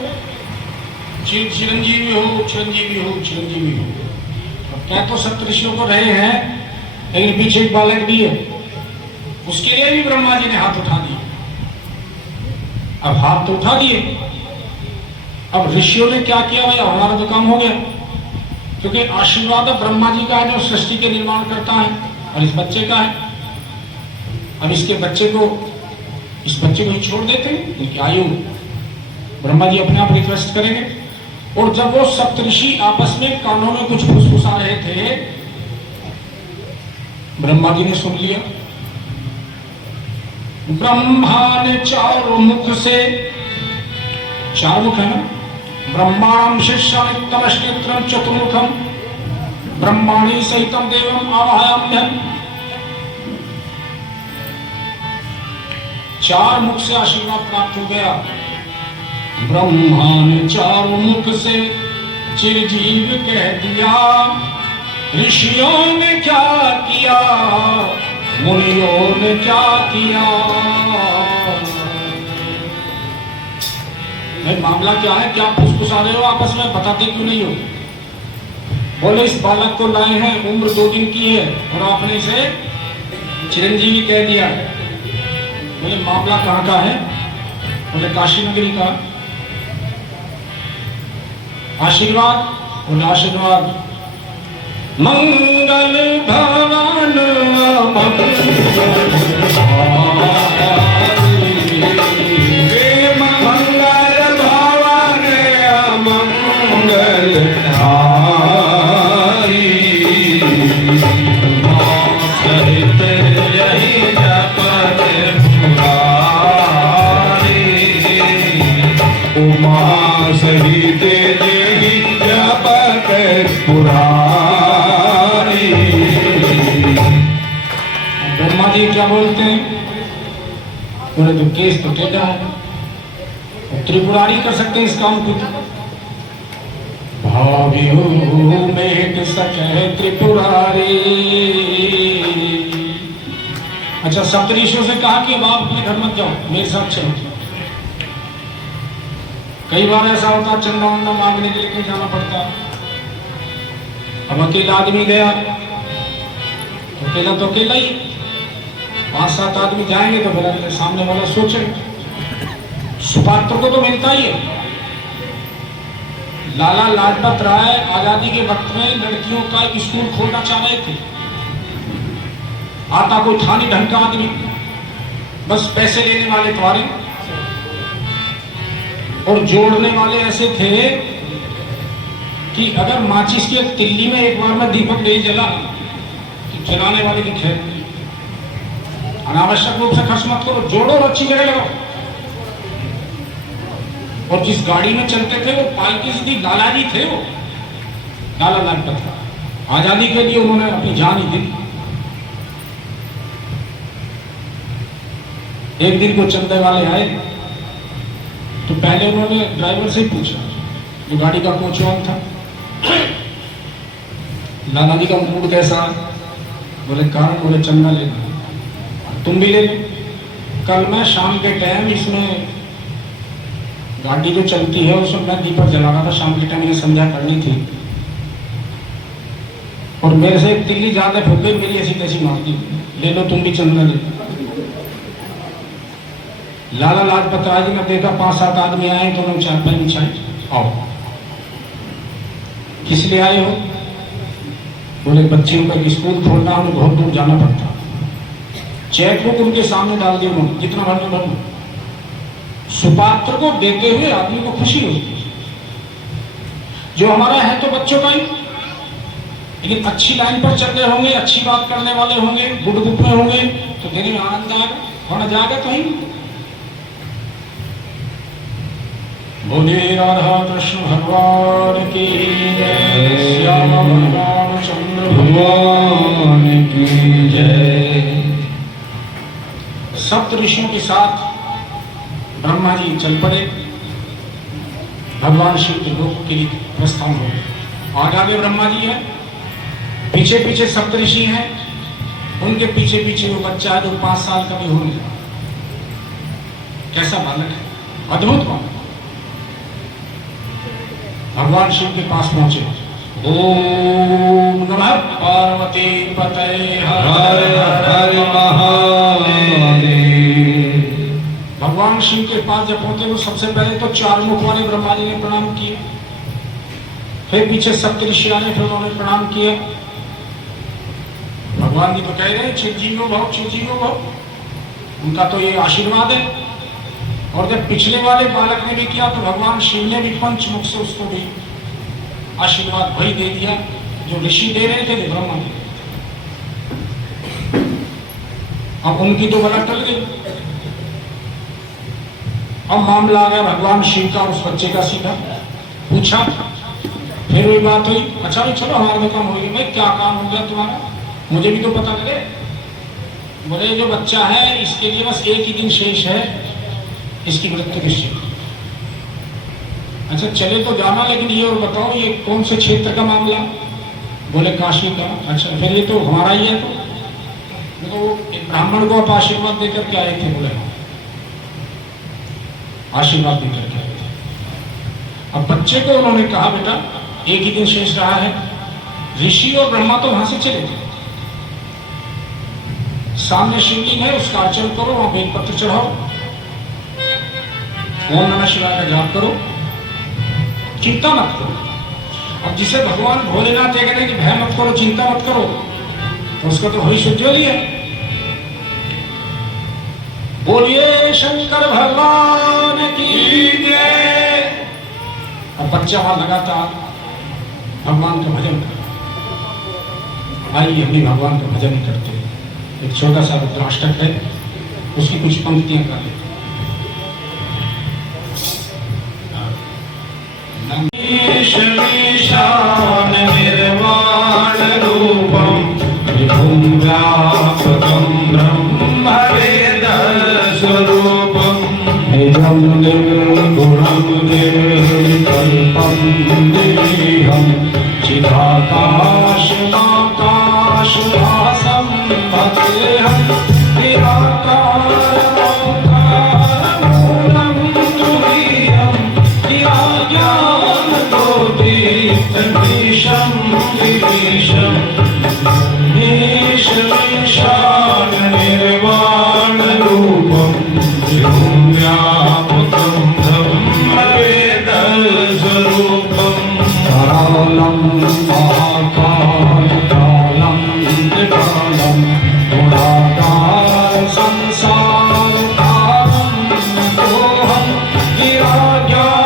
चिरंजीवी हो, चिरंजीवी हो, चिरंजीवी हो। अब क्या तो सप्तऋषियों को रहे हैं, लेकिन पीछे एक बालक भी है, उसके लिए भी ब्रह्मा जी ने हाथ उठा दिया। अब हाथ तो उठा दिए, अब ऋषियों ने क्या किया, भैया हमारा तो काम हो गया, क्योंकि आशीर्वाद ब्रह्मा जी का है जो सृष्टि के निर्माण करता है और इस बच्चे का है। अब इस बच्चे को ही छोड़ देते हैं, इनकी आयु ब्रह्मा जी अपने आप रिक्वेस्ट करेंगे। और जब वो सप्तऋषि आपस में कानों में कुछ फुसफुसा रहे थे, ब्रह्मा जी ने सुन लिया। ब्रह्मा ने चारों मुख से, चार मुख है ना, ब्रह्मांडम शिष्यमित्तमश्नेत्रम चतुर्मुखम ब्रह्माणी सहितम देवम आवाहयाम्यहम्। चार मुख से आशीर्वाद प्राप्त हो गया। ब्रह्मा ने चारों मुख से चिरजीव कह दिया, ऋषियों ने क्या किया, मुनियों ने क्या किया। भाई मामला क्या है, क्या फुसफुसा रहे हो आपस में, बताते क्यों नहीं हो? बोले इस बालक को लाए हैं, उम्र 2 दिन की है और आपने इसे चिरंजीवी कह दिया। बोले मामला कहाँ का है? बोले काशी नगरी का। आशीर्वाद, बोले आशीर्वाद। मंगल भवन ब्रह्मा जी क्या बोलते हैं? बोले तो केस तो टेढ़ा है, त्रिपुरारी कर सकते हैं इस काम को। भावियो में सच है त्रिपुरारी। अच्छा, सप्तऋषियों से कहा कि बाप अपने घर मत जाओ, मेरे साथ चलो। कई बार ऐसा होता, चंदा वंदा मांगने के लिए जाना पड़ता। अब अकेला आदमी गया तो अकेला ही, 5-7 आदमी जाएंगे तो फिर सामने वाला सोचे। सुपात्र को तो मिलता ही है। लाला लाजपत राय आजादी के वक्त में लड़कियों का एक स्कूल खोलना चाह रहे थे। आता कोई था नहीं ढंग का आदमी, बस पैसे लेने वाले तुम्हारे और जोड़ने वाले ऐसे थे कि अगर माचिस की एक तिल्ली में एक बार में दीपक नहीं जला तो जलाने वाले की खैर। अनावश्यक रूप से खर्च मत करो, जोड़ो और अच्छी जगह लगाओ। और जिस गाड़ी में चलते थे वो पालकी सीधी लाला जी थे, वो लाला लाजपत राय। आजादी के लिए उन्होंने अपनी जान ही दी। एक दिन को चंदे वाले आए तो पहले उन्होंने ड्राइवर से ही पूछा, जो गाड़ी का कोचवान था, लाला जी का मूड कैसा? बोले कारण, बोले चंदा लेना, तुम भी ले लो। कल मैं शाम के टाइम इसमें गाड़ी जो चलती है उसमें मैं दीपक जला रहा था, शाम के टाइम मुझे संध्या करनी थी और मेरे से एक तिल्ली ज्यादा फूक गई, मेरी ऐसी तैसी मार दी, ले लो तुम भी चंदा ले। लाला लाजपत राय जी ने देखा 5-7 आदमी आए तो उन्होंने चारपाई बिछाई, आओ किस लिए आए हो? बोले बच्चियों का स्कूल खोलना, हमें बहुत दूर जाना पड़ता। चेक बुक उनके सामने डाल दिया उन्होंने, जितना भरना भर। सुपात्र को देते हुए आदमी को खुशी होती। जो हमारा है तो बच्चों का ही, लेकिन अच्छी लाइन पर चल रहे होंगे, अच्छी बात करने वाले होंगे, गुड बुक में होंगे तो देने में आनंद आएगा, होना जाएगा कहीं। बोले राधा कृष्ण भगवान की जय, श्यामा भगवान चंद्र भगवान की जय। सप्त ऋषियों के साथ ब्रह्मा जी चल पड़े, भगवान शिव के लोक के लिए प्रस्थान हो। आगे ब्रह्मा जी है, पीछे पीछे सप्त ऋषि हैं, उनके पीछे पीछे वो बच्चा है जो 5 साल का भी हो नहीं। कैसा बालक है, अद्भुत बालक। भगवान शिव के पास पहुंचे। ओम नमः पार्वती पतये हर हर महादेव। भगवान शिव के पास जब पहुंचे वो सबसे पहले तो 4 मुख वाले ब्रह्मा जी ने प्रणाम किए। फिर पीछे सप्तऋषि आए, फिर उन्होंने प्रणाम किया। भगवान जी तो कह रहे हैं चिरजीवो भव, चिरजीवो भव, उनका तो ये आशीर्वाद है। और जब पिछले वाले बालक ने भी किया तो भगवान शिव ने भी पंचमुख से उसको भी आशीर्वाद वही दे दिया जो ऋषि दे रहे थे, जो ब्रह्मा दे। अब उनकी तो गला टल गई। अब मामला आ गया भगवान शिव का उस बच्चे का, सीधा पूछा, फिर वही बात हुई। अच्छा भाई चलो हमारे में काम हो गई। भाई क्या काम हो गया तुम्हारा, मुझे भी तो पता लगे। बोले जो बच्चा है इसके लिए बस एक ही दिन शेष है इसकी मृत्यु निश्चित। अच्छा चले तो जाना, लेकिन ये और बताओ ये कौन से क्षेत्र का मामला। बोले काशी का। अच्छा फिर ये तो हमारा ही है। तो एक ब्राह्मण को आप आशीर्वाद देकर के आए थे। बोले आशीर्वाद देकर के आए थे। अब बच्चे को उन्होंने कहा बेटा एक ही दिन शेष रहा है। ऋषि और ब्रह्मा तो वहां से चले थे। सामने शिवलिंग है, उसका अर्चन करो, वहां बेलपत्र चढ़ाओ, ओम नमः शिवाय का जाप करो, चिंता मत करो। अब जिसे भगवान भोलेनाथ कह रहे हैं कि भय मत करो, चिंता मत करो, तो उसका तो भविष्य उज्ज्वल ही है। बोलिए शंकर भगवान की जय। अब बच्चा वहां लगातार भगवान का भजन कर। आइए हम भी भगवान का भजन करते हैं। एक छोटा सा रुद्राष्टक है, उसकी कुछ पंक्तियां कर लेते। ईशान निर्वाण रूपम विभुं व्यापकं ब्रह्मवेद स्वरूपं निजं निर्गुणं निर्विकल्पं निरीहं चिदाकाशमाकाशभासं भजेऽहं निराकारमूलं तुरीयं ईशं ईशं ईशान निर्वाण रूपं विभुं व्यापकं ब्रह्मवेद स्वरूपं कालं महाकालं त्रिकालं गुणाकार संसारकारं दोहं गिराज्ञानगोतीतमीशं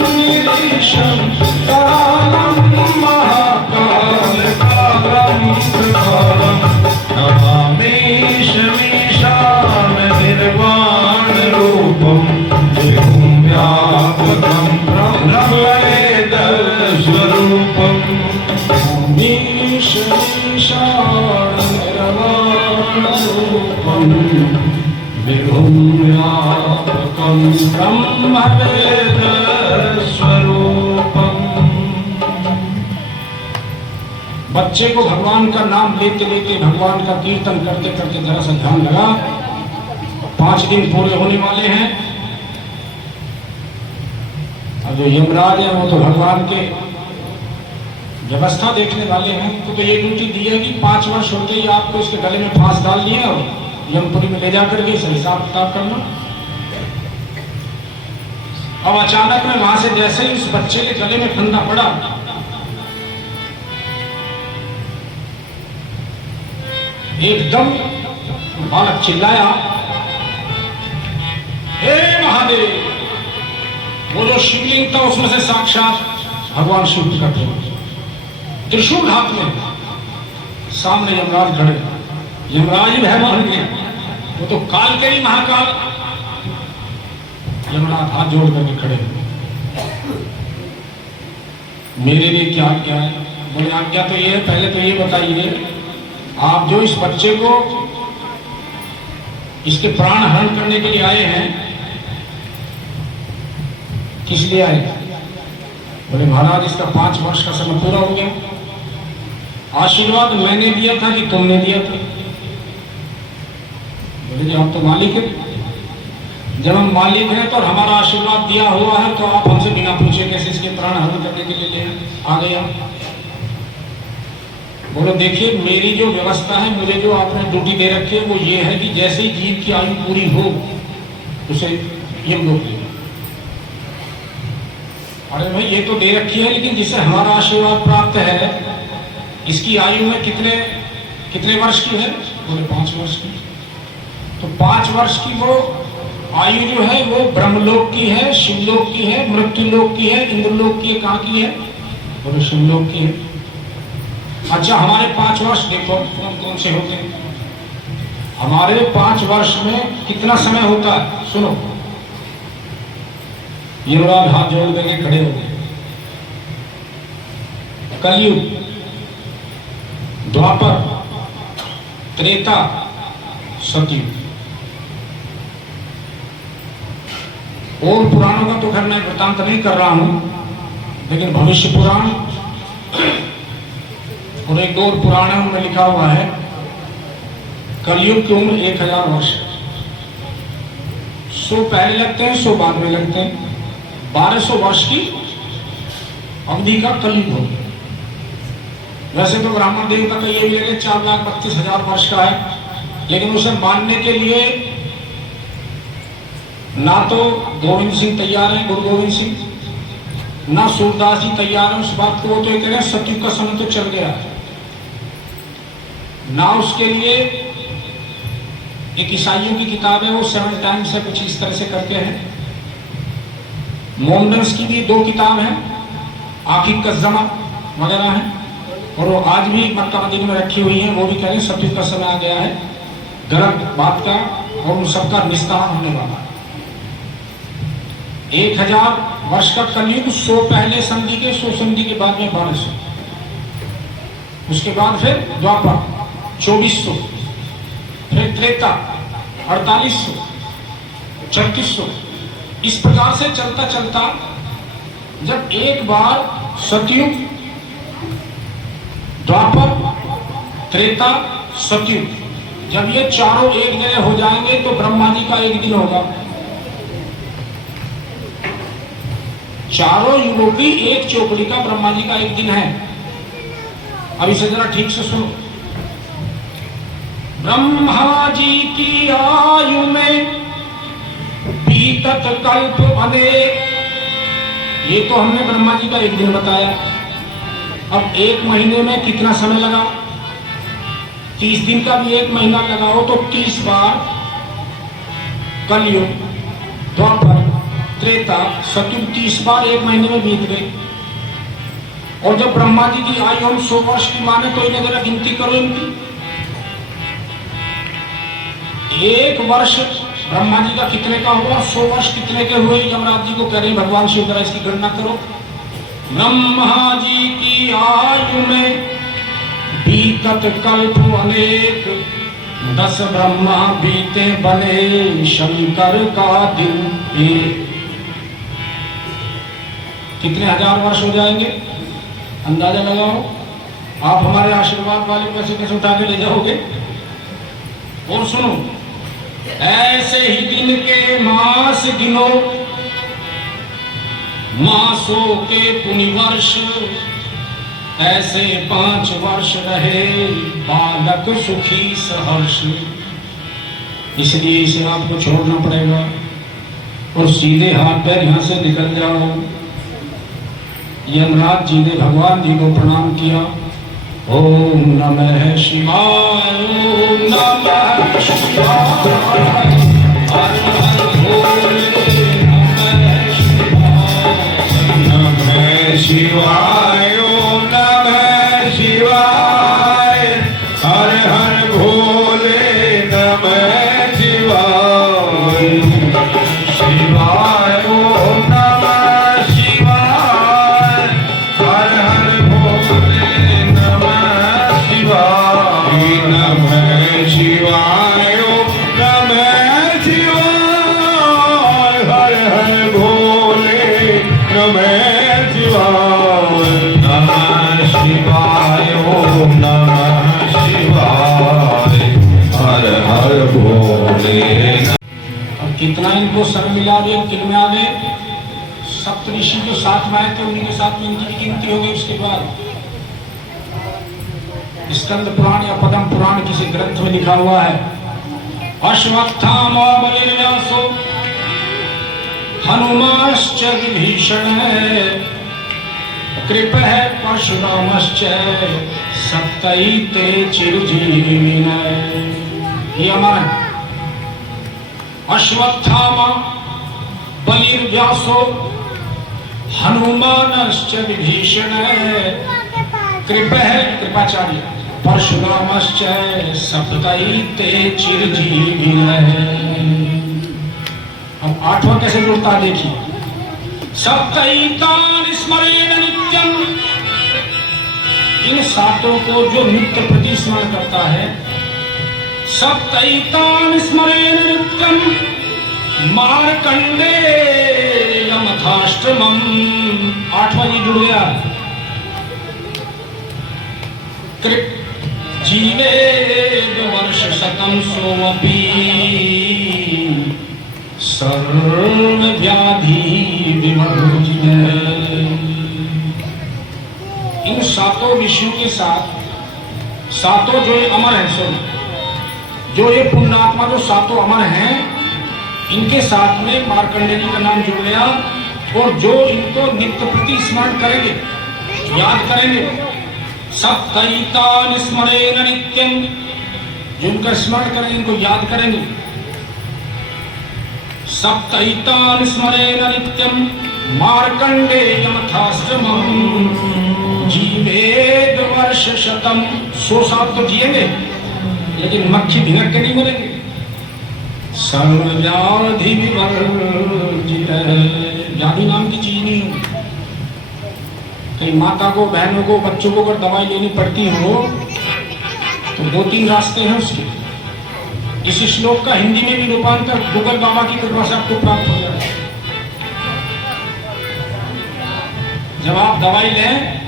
निरीशं कालं महाकालकालं त्रिकालं नमामीशमीशान निर्वाण रूपं विभुं व्यापकं ब्रह्मवेद स्वरूपं ईशमीशान निर्वाण रूपं विभुं व्यापकं ब्रह्मवेद स्वरूपं। बच्चे को भगवान का नाम लेते लेते, भगवान का कीर्तन करते करते जरा सा ध्यान लगा। 5 दिन पूरे होने वाले हैं। और जो यमराज है वो तो भगवान के व्यवस्था देखने वाले हैं। तो ये ड्यूटी दी है कि 5 वर्ष होते ही आपको इसके गले में फांस डाल दिए और यमपुरी में ले जाकर के इसे हिसाब किताब करना। अब अचानक में वहां से जैसे ही उस बच्चे के गले में फंदा पड़ा, एकदम बालक चिल्लाया, हे महादेव। वो जो शिवलिंग था उसमें से साक्षात भगवान शिव प्रकट हुए, त्रिशूल हाथ में। सामने यमराज खड़े। यमराज ही भय मान गया, वो तो काल के ही महाकाल। यमराज हाथ जोड़ करके खड़े हुए। मेरे लिए क्या आज्ञा है? बोले आज्ञा तो ये है, पहले तो ये बताइए आप जो इस बच्चे को इसके प्राण हरण करने के लिए आए हैं, किस लिए आए? बोले महाराज इसका 5 वर्ष का समय पूरा हो गया। आशीर्वाद मैंने दिया था कि तुमने दिया था? बोले जी आप तो मालिक है। जब हम मालिक हैं तो हमारा आशीर्वाद दिया हुआ है, तो आप हमसे बिना पूछे कैसे इसके प्राण हरण करने के लिए ले आ गए आप? बोलो देखिए मेरी जो व्यवस्था है, मुझे जो आपने ड्यूटी दे रखी है वो ये है कि जैसे ही जीव की आयु पूरी हो उसे यमलोक ले। अरे भाई ये तो दे रखी है, लेकिन जिसे हमारा आशीर्वाद प्राप्त है इसकी आयु में कितने कितने वर्ष की है? बोले 5 वर्ष की। तो 5 वर्ष की वो आयु जो है वो ब्रह्मलोक की है, शिवलोक की है, मृत्युलोक की है, इंद्रलोक की है। कहाँ की है? बोले शिवलोक की है। अच्छा, हमारे 5 वर्ष देखो कौन कौन से होते हैं। हमारे 5 वर्ष में कितना समय होता है? सुनो, युवराज हाथ जोड़ करके खड़े हो गए। कलयुग, द्वापर, त्रेता, सतयुग। और पुराणों का तो खैर मैं वृतांत नहीं कर रहा हूं, लेकिन भविष्य पुराण और एक दो पुराणों में लिखा हुआ है कलयुग की उम्र 1000 वर्ष। 100 पहले लगते हैं, 100 बाद में लगते हैं। 1200 वर्ष की अवधि का कलयुग हो। वैसे तो ब्राह्मण देवता का ये भी है 4,32,000 वर्ष का है, लेकिन उसे मानने के लिए ना तो गोविंद सिंह तैयार है, गुरु गोविंद सिंह, ना सूरदास जी तैयार है उस बात को। वो तो कह रहे हैं सतयुग का समय तो चल गया है। ना उसके लिए एक ईसाइयों की किताब है, वो 7 टाइम्स है, कुछ इस तरह से करके है। मोमडन्स की भी 2 किताब हैं, आखिर कज़्ज़मा वगैरह है, और वो आज भी मक्का मदीना में रखी हुई हैं। वो भी कह रहे हैं सतयुग का समय आ गया है, गलत बात का, और उन सबका निस्तारण होने वाला है। 1000 वर्ष का कलयुग, 100 पहले संधि के, 100 संधि के बाद में 1200, उसके बाद फिर द्वापर 2400, फिर त्रेता 4800, 3600। इस प्रकार से चलता चलता जब एक बार सतयुग, द्वापर, त्रेता, सतयुग, जब ये चारों एक जगह हो जाएंगे तो ब्रह्मा जी का एक दिन होगा। चारों युगों की एक चौकड़ी का ब्रह्मा जी का एक दिन है। अब इसे जरा ठीक से सुनो। ब्रह्मा जी की आयु में बीतत कल्प अनेक। ये तो हमने ब्रह्मा जी का एक दिन बताया। अब 1 महीने में कितना समय लगा? 30 दिन का भी 1 महीना लगाओ तो 30 बार कलयुग, द्वापर, त्रेता, सतयुग 30 बार 1 महीने में बीत गए। और जब ब्रह्मा जी की आयु हम 100 वर्ष की माने तो इन्हें जरा गिनती करो इनकी। 1 वर्ष ब्रह्मा जी का कितने का हुआ? 100 वर्ष कितने के हुए? यमराज जी को कह रहे हैं भगवान शिव जरा इसकी गणना करो। ब्रह्मा जी की आयु में बीतत कल्प अनेक, 10 ब्रह्मा बीते बने शंकर का दिन एक। कितने 1000 वर्ष हो जाएंगे? अंदाजा लगाओ। आप हमारे आशीर्वाद वाले पैसे कैसे उठा के ले जाओगे? और सुनो, ऐसे ही दिन के मास गिनो, मासों के पुण्य वर्ष, ऐसे 5 वर्ष रहे बालक सुखी सहर्ष। इसलिए इसे आपको छोड़ना पड़ेगा और सीधे हाथ पैर यहां से निकल जाओ। यमराज जी ने भगवान जी को प्रणाम किया। ओम नमः शिवाय, ओम नमः शिवाय, हर हर भोले, नमः शिवाय, ओम नमः शिवाय, हर हर भोले, नमः शिवाय, शिवाय, ओम नमः शिवाय, हर हर भोले, नमः शिवाय, नमः शिवाय, ओम नमः शिवाय, हर हर भोले, नमः शिवाय, नमः शिवाय, ओम नमः शिवाय, हर हर भोले। अब कितना इनको सर मिला दिया, किन में आ गए? सप्तऋषि जो 7 में आए थे उन्हीं के साथ में इनकी भी गिनती हो गई। उसके बाद स्कंद पुराण या पद्म पुराण किसी ग्रंथ में लिखा हुआ है, अश्वत्थामा बलिर्व्यासो हनुमाश्च विभीषण कृप है परशुरामश्च सप्तैते चिरजीविन। ये अमर है। अश्वत्थामा बलिर्व्यासो हनुमानश्च विभीषण कृप है कृपाचार्य परशुरामश्च सप्तैते चिरजीविन। अब आठवां कैसे जुड़ता है देखिए। सप्तैतान स्मरेण नित्यम, इन सातों को जो नित्य प्रति स्मरण करता है। सप्तैतान स्मरेण नित्यम मार्कंडेयमथाष्टमम्, आठवां ये जुड़ गया। जीवेद वर्ष शतम सोमपि सर्व व्याधि विवर्जित। इन सातों विषयों के साथ सातों जो ये अमर है, सॉरी जो ये पुण्यात्मा जो सातों अमर हैं, इनके साथ में मार्कंडेय जी का नाम जुड़ गया। और जो इनको नित्य प्रति स्मरण करेंगे, याद करेंगे, सप्तैतान स्मरेण नित्यम, जो इनका स्मरण करेंगे, इनको याद करेंगे। सप्तैतान स्मरेण नित्यम मार्कंडेयमथाष्टमम् जीवेद वर्ष शतम, 100 साल तो जिएंगे, लेकिन मक्खी भिनक के नहीं मरेंगे। सर्वव्याधि विवर्जित, व्याधि नाम की चीज नहीं होगी। कहीं माता को, बहनों को, बच्चों को अगर दवाई लेनी पड़ती हो तो 2-3 रास्ते हैं उसके। इस श्लोक का हिंदी में भी रूपांतर गूगल बाबा की कृपा से आपको प्राप्त हो जाएगा। जब आप दवाई लें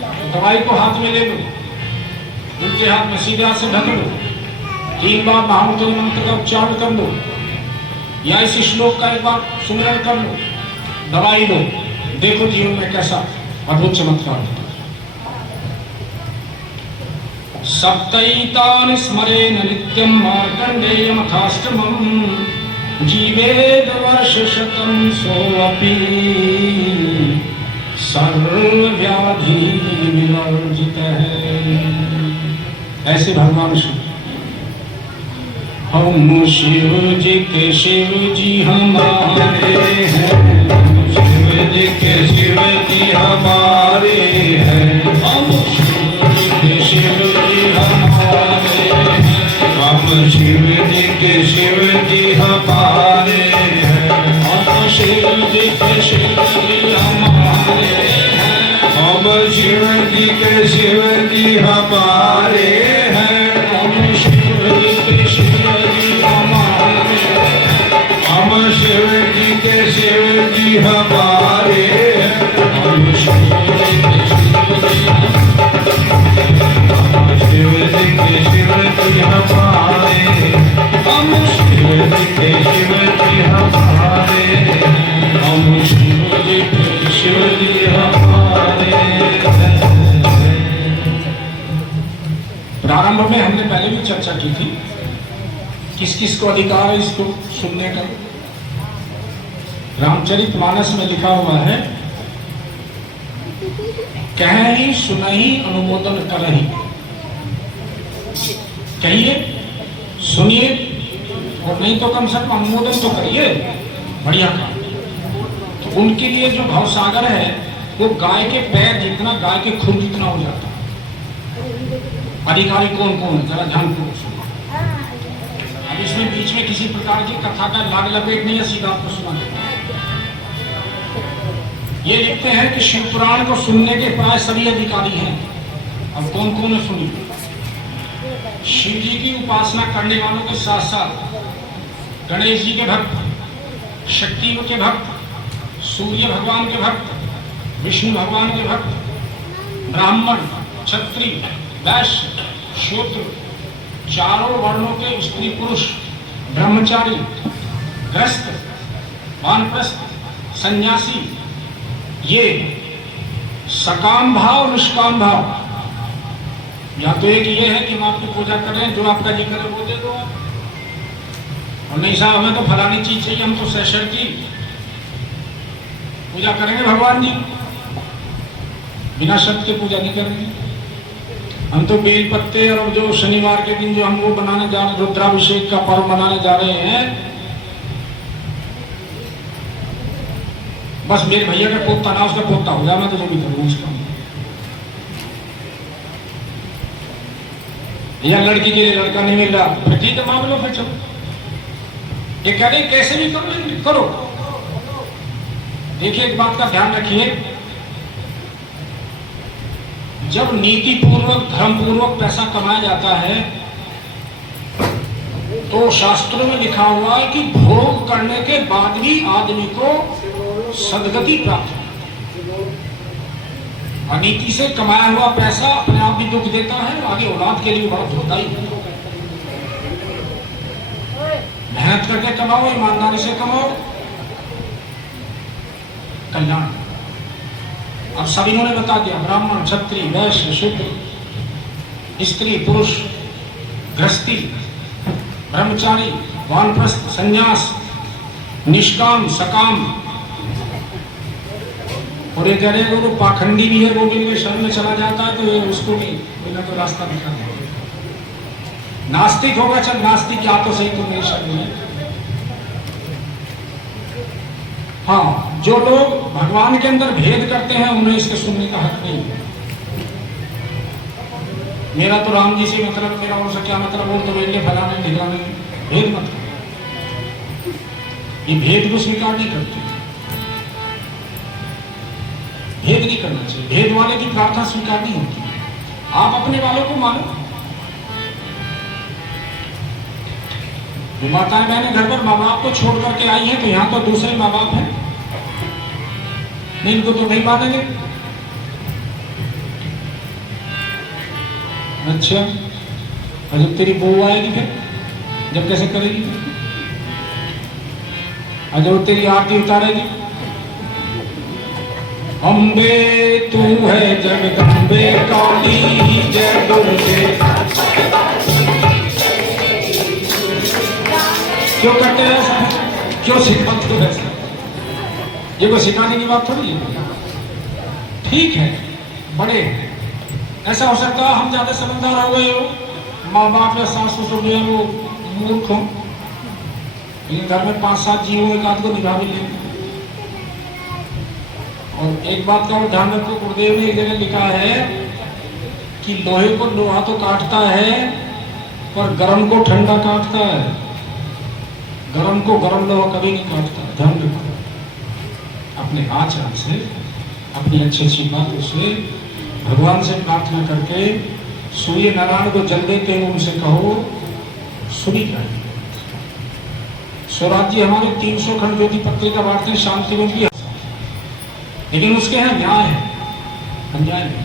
तो दवाई को हाथ में ले लो, उनके हाथ में सीधे हाथ से ढक लो, 3 बार महामंत्र मंत्र का उच्चारण कर लो, या इस श्लोक का एक बार सुमिरन कर लो, दवाई लो, देखो जीवन में कैसा अद्भुत चमत्कार होता है। सप्तैतान स्मरेण नित्यम मार्कंडेयमथाष्टमम् जीवेद वर्ष शतम सोऽपि सर्वव्याधि विवर्जित। ऐसे भगवान शिव, हम शिव जी के शिव जी हमारे हैं, शिव जी के शिव जी हमारे हैं, हम शिव जी के शिव जी हमारे हैं, हम शिव जी के शिव जी हमारे हैं, हम शिव जी के शिव जी हमारे हैं, हम शिव जी के शिव जी हमारे हैं, हम शिव जी के शिव जी हमारे हैं, हम शिव जी के शिव जी हमारे हैं, हम शिव जी के शिव जी हमारे, हम शिव जी के शिव जी हमारे, हम शिव जी के शिव जी हमारे। प्रारंभ में हमने पहले भी चर्चा की थी, किस किस को अधिकार है इसको सुनने का। रामचरितमानस में लिखा हुआ है, कहीं सुनहि अनुमोदन करहि, कहिए, सुनिए, और नहीं तो कम से कम अनुमोदन तो करिए, बढ़िया काम। तो उनके लिए जो भवसागर है वो गाय के पैर जितना, गाय के खून जितना हो जाता है। अधिकारी कौन कौन है, जरा ध्यानपूर्वक सुनिए। अब इसमें बीच में किसी प्रकार की कथा का लाग लपेट नहीं है, सीधा आपको सुना देता हूं। ये लिखते हैं कि शिव पुराण को सुनने के प्राय सभी अधिकारी हैं। अब कौन कौन है सुनिए। शिव जी की उपासना करने वालों के साथ साथ गणेश जी के भक्त, शक्ति के भक्त, सूर्य भगवान के भक्त, विष्णु भगवान के भक्त, ब्राह्मण, क्षत्रिय, वैश्य, शूद्र, चारों वर्णों के स्त्री पुरुष, ब्रह्मचारी, ग्रस्त, वानप्रस्थ, सन्यासी, ये सकाम भाव, निष्काम भाव, या तो एक ये है कि हम आपकी पूजा कर रहे हैं, जो आपका जी करे वो दे दो आप, और नहीं साहब हमें तो फलानी चीज चाहिए, हम तो सशर्ती पूजा करेंगे भगवान जी, बिना शर्त के पूजा नहीं करेंगे। हम तो बेल पत्ते और जो शनिवार के दिन जो हम वो बनाने जा रहे, रुद्राभिषेक का पर्व मनाने जा रहे हैं, बस मेरे भैया का पोता ना उसका पोता हो जाए, मैं तो जो भी करूँ उसका। या लड़की के लिए लड़का नहीं मिल रहा, फिर ठीक है मांग लो, फिर चलो। ये कह रहे कैसे भी करो। देखिए एक बात का ध्यान रखिए, जब नीति पूर्वक धर्म पूर्वक पैसा कमाया जाता है तो शास्त्रों में लिखा हुआ है कि भोग करने के बाद भी आदमी को सदगति प्राप्त हो। अनीति से कमाया हुआ पैसा अपने आप भी दुख देता है, आगे औलाद के लिए बड़ा दुखदायी है। मेहनत करके कमाओ, ईमानदारी से कमाओ, कल्याण। अब सब इन्होंने बता दिया, ब्राह्मण, क्षत्रिय, वैश्य, शूद्र, स्त्री, पुरुष, गृहस्थी, ब्रह्मचारी, वानप्रस्थ, संन्यास, निष्काम, सकाम। और एक करेगा वो पाखंडी भी है, वो भी इनके शरण में चला जाता है, तो ये उसको भी बिना तो रास्ता दिखा देगा। नास्तिक होगा, चल नास्तिक या तो सही, तो मेरी शरण में। हाँ, जो लोग भगवान के अंदर भेद करते हैं उन्हें इसके सुनने का हक नहीं है। मेरा तो राम जी से मतलब, मेरा उनसे क्या मतलब, वो तो वेल्ले फैलाने ढिलाने, भेद मत करो। ये भेद को स्वीकार नहीं करते, भेद नहीं करना चाहिए। भेद वाले की प्रार्थना स्वीकार नहीं होती। आप अपने वालों को मानो। जो माताएं बहनें घर पर माँ बाप को छोड़ करके आई हैं, तो यहाँ तो दूसरे माँ बाप हैं, नहीं इनको तो नहीं मानेंगे। अच्छा, और जब तेरी बहू आएगी फिर जब कैसे करेगी? और जब तेरी आरती उतारेगी, अम्बे तू है जगदम्बे काली जय दुर्गे। क्यों करते हैं ऐसा? क्यों सिखाते हो ऐसा? ये कोई सिखाने की बात थोड़ी है। ठीक है, बड़े ऐसा हो सकता है हम ज्यादा समझदार हो गए हो, माँ बाप या सास ससुर जो है वो मूर्ख हो, लेकिन घर में 5-7 जीवों एक आध को निभा भी लेंगे। और एक बात का ध्यान रखो, गुरुदेव ने एक जगह लिखा है कि लोहे को लोहा तो काटता है पर गर्म को ठंडा काटता है, गर्म को गर्म लोहा कभी नहीं काटता। ध्यान रखो, अपने आचरण से, अपनी अच्छी अच्छी बातों से, भगवान से प्रार्थना करके सूर्य नारायण को जल देते हैं, उनसे कहो सुनी जाए। स्वराज्य हमारे 300 खंड ज्योति पत्रिका बांटते हैं, शांति में भी, लेकिन उसके यहाँ न्याय है, अन्याय नहीं।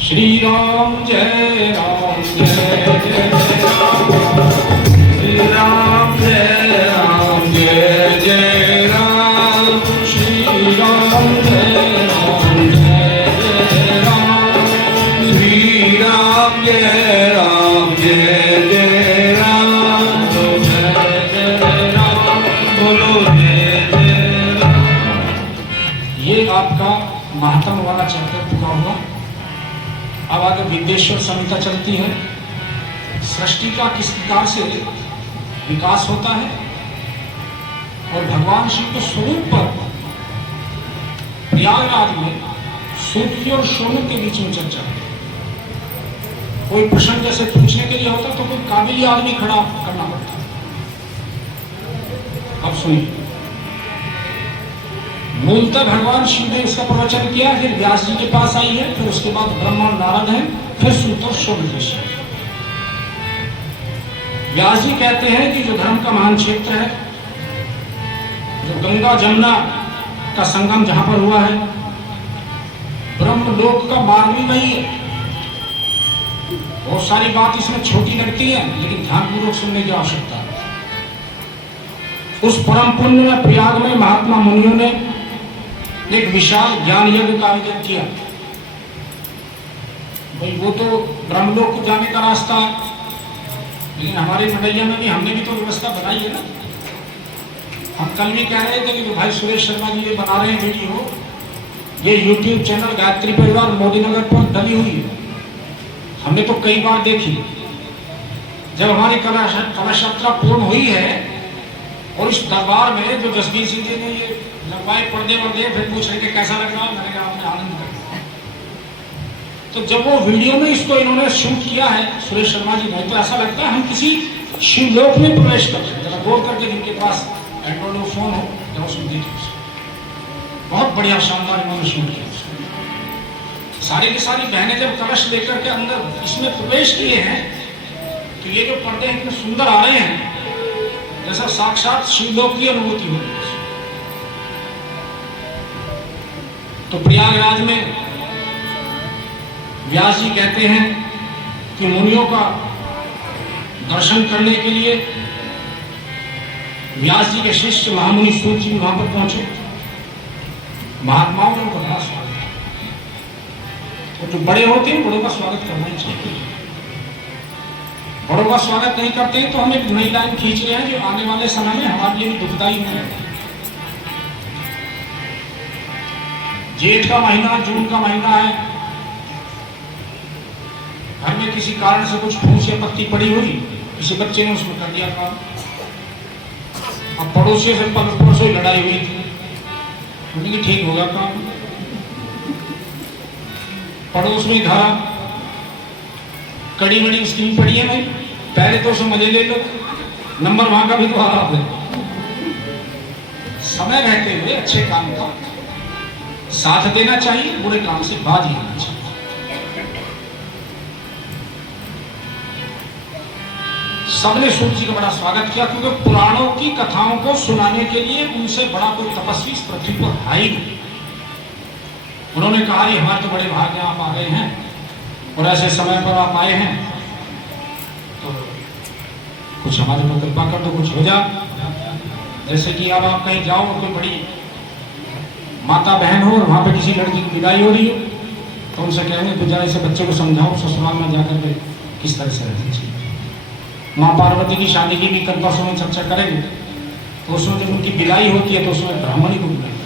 श्री राम जय राम जय जय राम, श्री राम जय राम जय जय राम, श्री राम जय राम जय जय राम, श्री राम जय राम जय जय राम, जय जय राम, बोलो जय जय राम। ये आपका महात्म वाला चैप्टर पूरा हुआ। अब आगे विद्येश्वर संहिता चलती है। सृष्टि का किस प्रकार से विकास होता है और भगवान शिव के स्वरूप पर प्रयागराज में सूर्य और सोने के बीच में चर्चा है। कोई प्रश्न जैसे पूछने के लिए होता तो कोई काबिल आदमी खड़ा करना पड़ता। अब सुनिए, मूलतः भगवान शिव ने इसका प्रवचन किया, फिर व्यास जी के पास आई है, फिर उसके बाद ब्रह्मा नारद है, फिर सूत और शौनक ऋषि। व्यास जी कहते हैं कि जो धर्म का महान क्षेत्र है, जो गंगा जमुना का संगम जहां पर हुआ है, ब्रह्मलोक का मार्ग भी वही है। बहुत सारी बात इसमें छोटी लगती है, लेकिन ध्यानपूर्वक सुनने की आवश्यकता है। उस परम पुण्य में प्रयाग में महात्मा मुनियों ने एक विशाल ज्ञान यज्ञ का आयोजन किया। भाई वो तो ब्रह्मलोक को जाने का रास्ता है, लेकिन हमारे मंडलिया में भी हमने भी तो व्यवस्था बनाई है ना। हम कल भी कह रहे थे कि जो भाई सुरेश शर्मा जी ये बना रहे हैं वीडियो, ये YouTube चैनल गायत्री परिवार मोदी नगर पर डली हुई है। हमने तो कई बार देखी। जब हमारी कलश यात्रा पूर्ण हुई है और इस दरबार में जो जसबीर सिंह जी ने ये लगवाए पर्दे वर्दे, फिर पूछ रहे कि कैसा लग रहा है, मैंने कहा आपने आनंद कर। तो जब वो वीडियो में इसको इन्होंने शूट किया है सुरेश शर्मा जी ने, तो ऐसा लगता है हम किसी शिवलोक में प्रवेश कर रहे हैं। जरा गौर करके जिनके पास एंड्रॉइड फोन हो जरा उसमें देखिए, बहुत बढ़िया शानदार इन्होंने शूट किया। सारी की सारी बहनें जब कलश लेकर के अंदर इसमें प्रवेश किए हैं तो ये जो पर्दे इतने सुंदर आ रहे हैं जैसा साक्षात शिवलोक की अनुभूति हो रही है। तो प्रयागराज में व्यास जी कहते हैं कि मुनियों का दर्शन करने के लिए व्यास जी के शिष्य महामुनि सूत जी वहां पर पहुंचे। महात्माओं ने उनका बड़ा स्वागत, तो जो बड़े होते हैं बड़ों का स्वागत करना ही चाहिए। बड़ों का स्वागत नहीं करते तो हम एक नई लाइन खींच रहे हैं जो आने वाले समय में हमारे लिए भी दुखदायी है। जेठ का महीना, जून का महीना है, घर में किसी कारण से कुछ फूस या पत्ती पड़ी हुई, किसी बच्चे ने उसमें कर दिया काम। अब पड़ोसियों से परसों ही लड़ाई हुई थी, उनकी ठीक होगा काम। पड़ोस में धारा कड़ी बड़ी स्कीम पड़ी है भाई, पहले तो उसमें मजे ले लो, नंबर वहां का भी तो आ रहा है। समय रहते हुए अच्छे काम का साथ देना चाहिए, बुरे काम से बाज लेना चाहिए। सबने सूत जी का बड़ा स्वागत किया क्योंकि पुराणों की कथाओं को सुनाने के लिए उनसे बड़ा कोई तपस्वी इस पृथ्वी पर है ही नहीं। उन्होंने कहा ये हमारे तो बड़े भाग्य आप आ गए हैं और ऐसे समय पर आप आए हैं, तो कुछ हमारे पर कृपा कर दो, कुछ हो जा। जैसे कि अब आप कहीं जाओ और कोई बड़ी माता बहन हो और वहां पे किसी लड़की की विदाई हो रही हो, तो उनसे कहेंगे तो जरा इसे बच्चे को समझाओ ससुराल में जाकर के किस तरह से रहना चाहिए। माँ पार्वती की शादी की भी कल परसों में चर्चा करेंगे, तो उसमें जब उनकी विदाई होती है तो उसमें ब्राह्मणी को बुलाया,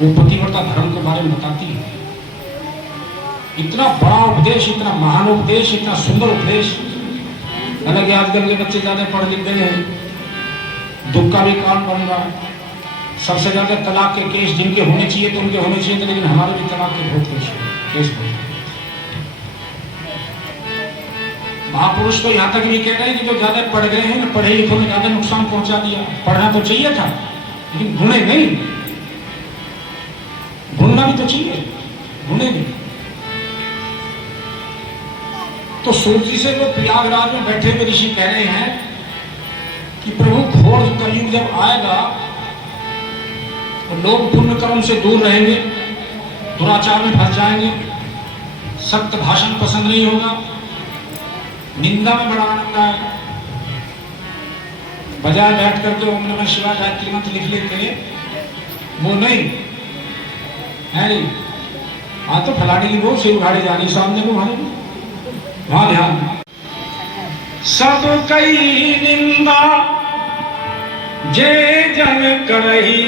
वो पतिव्रता धर्म के बारे में बताती है। इतना बड़ा उपदेश, इतना महान उपदेश, इतना सुंदर उपदेश। हालांकि आजकल के बच्चे ज्यादा पढ़ लिख गए हैं, दुख का भी कारण बन रहा है। सबसे ज्यादा तलाक के केस जिनके होने चाहिए तो उनके होने चाहिए थे, लेकिन हमारे भी तलाक के बहुत केस होते। महापुरुष तो यहाँ तक भी कह रहे हैं कि जो ज्यादा पढ़ गए हैं, पढ़े लिखों ने ज्यादा नुकसान पहुंचा दिया। पढ़ना तो चाहिए था लेकिन गुणे नहीं, भूलना भी तो चाहिए, भूले नहीं। तो सूत जी से तो प्रयागराज में बैठे हुए ऋषि कह रहे हैं कि प्रभु घोर कलयुग जब आएगा तो लोग पुण्य कर्म से दूर रहेंगे, दुराचार में फंस जाएंगे, सत्य भाषण पसंद नहीं होगा, निंदा में बड़ा आनंद आएगा। बजाय बैठ करके ओम नमः शिवाय गायत्री मंत्र लिख लेते वो नहीं है। नहीं हाँ तो फलाने की वो सिर उघाड़ी जानी सामने को भाई, वहां ध्यान। सब कई निंदा जे जन करही,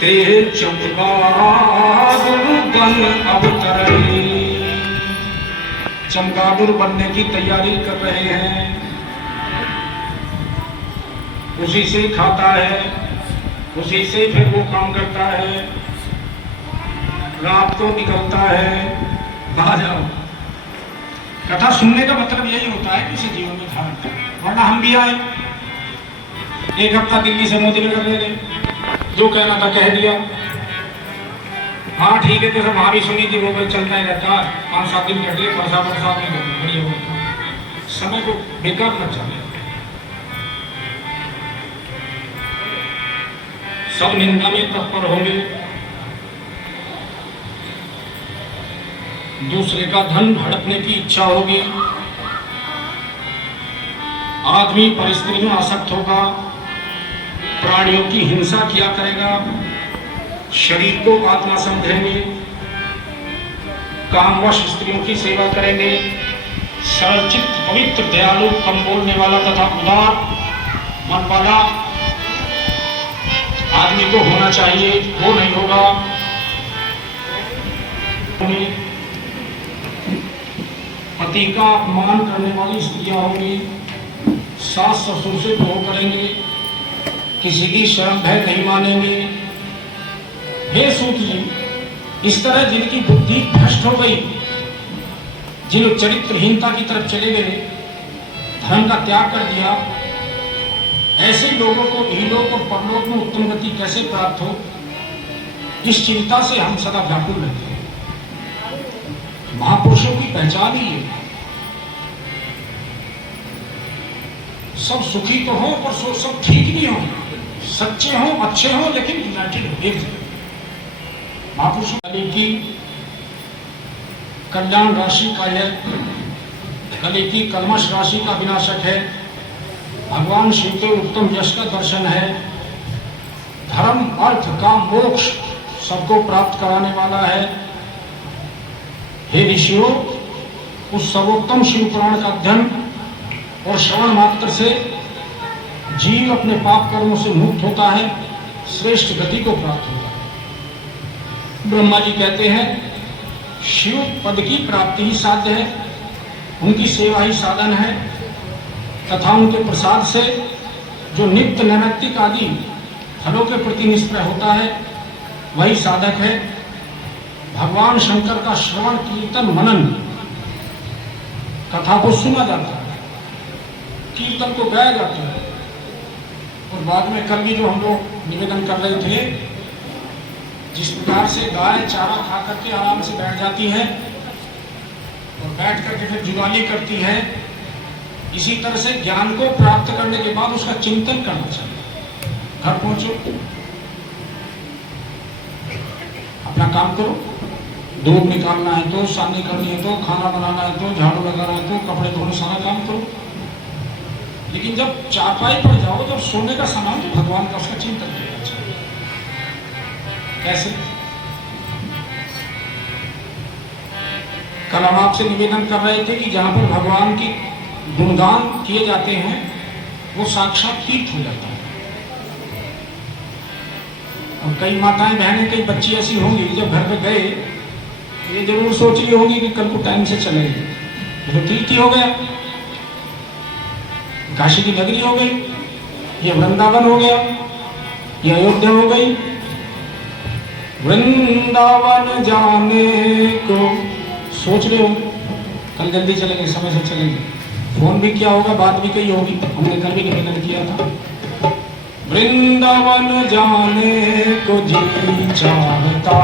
ते चमगादुर बन अब करही। चमगादुर बनने की तैयारी कर रहे हैं, उसी से खाता है, उसी से फिर वो काम करता है, रात को निकलता है। आ जाओ, कथा सुनने का मतलब यही होता है कि इसे जीवन में धारण करें। वरना हम भी आए, एक हफ्ता दिल्ली से मोदी नगर ले रहे, जो कहना था कह दिया, हाँ ठीक है, तो सब वहां भी सुनी थी, वो भाई चलता ही रहता, 5-7 दिन कट गए, बरसात में बढ़िया हो, समय को बेकार मत चले। सब निंदा में तत्पर होंगे, दूसरे का धन हड़पने की इच्छा होगी, आदमी परिस्थिति में आसक्त होगा, प्राणियों की हिंसा किया करेगा, शरीर को आत्मा समझेंगे, कामवश स्त्रियों की सेवा करेंगे, सरलचित्त पवित्र दयालु कम बोलने वाला तथा उदार मन वाला आदमी को होना चाहिए, वो नहीं होगा। पति का अपमान करने वाली स्त्रियां होंगी, सास ससुर से द्रोह करेंगे, किसी की शरण भय नहीं मानेंगे। हे सूत जी, इस तरह जिनकी बुद्धि भ्रष्ट हो गई, जिन चरित्रहीनता की तरफ चले गए, धर्म का त्याग कर दिया, ऐसे लोगों को इहलोक और परलोक में उत्तम गति कैसे प्राप्त हो, इस चिंता से हम सदा व्याकुल रहते हैं। महापुरुषों की पहचान ही है, सब सुखी तो हो पर सब ठीक नहीं हो, सच्चे हो, अच्छे हो, लेकिन यूनाइटेड हो, एक जगह। महापुरुषों की कल्याण राशि का यह कली की कलमश राशि का विनाशक है। भगवान शिव के उत्तम यश का दर्शन है। धर्म अर्थ काम मोक्ष सबको प्राप्त कराने वाला है। हे ऋषियों, उस सर्वोत्तम शिव पुराण का अध्ययन और श्रवण मात्र से जीव अपने पाप कर्मों से मुक्त होता है, श्रेष्ठ गति को प्राप्त होता है। ब्रह्मा जी कहते हैं शिव पद की प्राप्ति ही साध्य है, उनकी सेवा ही साधन है, तथा उनके प्रसाद से जो नित्य नैमित्तिक आदि फलों के प्रति निष्प्रह होता है वही साधक है। भगवान शंकर का श्रवण कीर्तन मनन कथा को सुना जाता है, कीर्तन को गाया जाता है। और बाद में कल भी जो हम लोग निवेदन कर रहे थे, जिस प्रकार से गाय चारा खा करके आराम से बैठ जाती है और बैठ करके फिर जुगाली करती है, इसी तरह से ज्ञान को प्राप्त करने के बाद उसका चिंतन करना चाहिए। घर पहुंचो, अपना काम करो, दूध निकालना है तो, सानी करनी है तो, खाना बनाना है तो, झाड़ू लगाना है तो, कपड़े धोने, सारा काम करो। लेकिन जब चारपाई पर जाओ, जब सोने का समय, तो भगवान का उसका चिंतन करना चाहिए। कैसे? कल हम आपसे निवेदन कर रहे थे कि जहां पर भगवान की गुणगान किए जाते हैं वो साक्षात तीर्थ हो जाता है। और कई माताएं बहनें, कई बच्ची ऐसी होंगी जब घर पे गए ये जरूर सोच रही होगी कि कल को टाइम से चलेगी, तो तीर्थ ही हो गया, काशी की नगरी हो गई, ये वृंदावन हो गया, ये अयोध्या हो गई। वृंदावन जाने को सोच रहे हो, कल जल्दी चलेंगे, समय से चलेंगे। फोन भी किया होगा, बात भी कही होगी, हमने कल भी निवेदन किया था। वृंदावन जाने को जी चाहता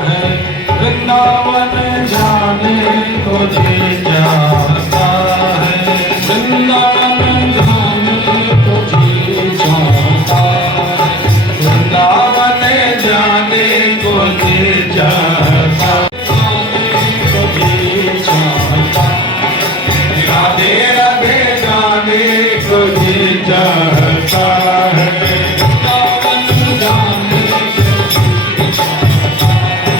है, वृंदावन जाने को जी चाहता है, वृंदावन जाने को जी चाहता है, वृंदावन जाने को जी चाहता है। राधे राधे जाने को जी चाहता है, वृंदावन जाने को जी चाहता है,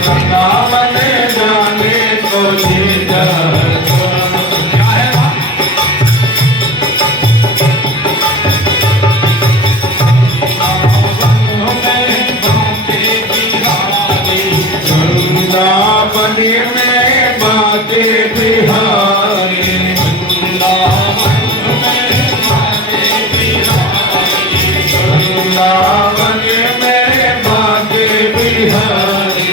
वृंदावन जाने को जी चाहता है। क्या है बात? वृंदावन में बाते बिहारी, वृंदावन में बाते बिहारी,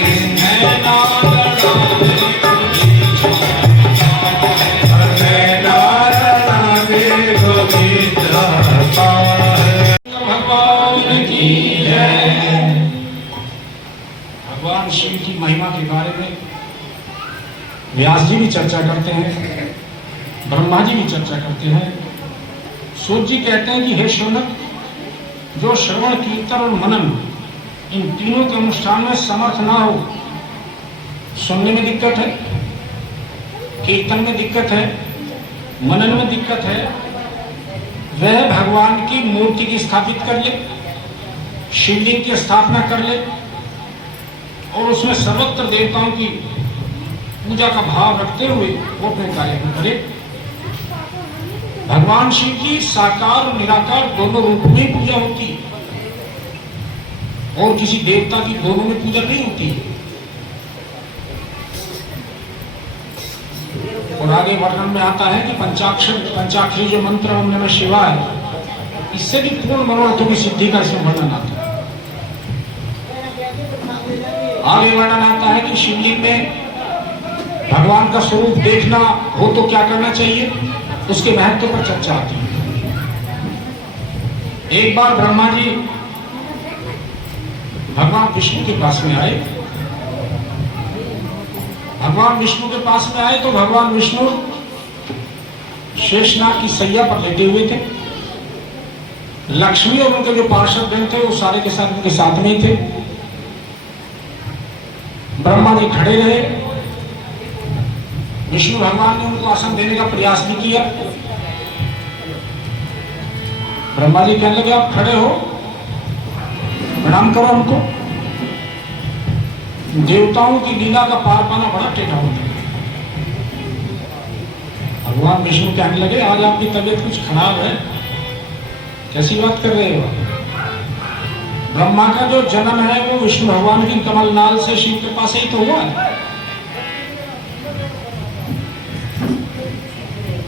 नैना लड़ाने को भी चाहता है। भगवान की जय। भगवान शिव की महिमा के बारे में व्यास जी भी चर्चा करते हैं, ब्रह्मा जी भी चर्चा करते हैं। सूत जी कहते हैं कि हे शौनक, जो श्रवण कीर्तन और मनन इन तीनों के अनुष्ठान में समर्थ ना हो, सुनने में दिक्कत है, कीर्तन में दिक्कत है, मनन में दिक्कत है, वह भगवान की मूर्ति की स्थापित कर ले, शिवलिंग की स्थापना कर ले और उसमें सर्वत्र देवताओं की पूजा का भाव रखते हुए वो अपने कार्य को करे। भगवान शिव की साकार और निराकार दोनों रूपों में पूजा होती है, और किसी देवता की दोनों में पूजा नहीं होती है। और आगे वर्णन में आता है कि पंचाक्षरी जो मंत्र ओम नमः शिवाय, इससे भी पूर्ण मनोरथों की सिद्धि का इसमें वर्णन आता है। आगे वर्णन आता है कि शिवलिंग में भगवान का स्वरूप देखना हो तो क्या करना चाहिए, उसके महत्व पर चर्चा आती है। एक बार ब्रह्मा जी भगवान विष्णु के पास में आए। भगवान विष्णु के पास में आए तो भगवान विष्णु शेषनाग की सैया पर लेटे हुए थे। लक्ष्मी और उनके जो पार्षद गण थे वो सारे के साथ उनके साथ में ही थे। ब्रह्मा जी खड़े रहे। विष्णु भगवान ने उनको आसन देने का प्रयास भी किया। ब्रह्मा जी कहने लगे आप खड़े हो, प्रणाम करो हमको। देवताओं की लीला का पार पाना बड़ा टेढ़ा होता है। भगवान विष्णु कहने लगे आज आपकी तबीयत कुछ खराब है, कैसी बात कर रहे हो। ब्रह्मा का जो जन्म है वो विष्णु भगवान की कमलनाल से शिव के पास ही तो हुआ है।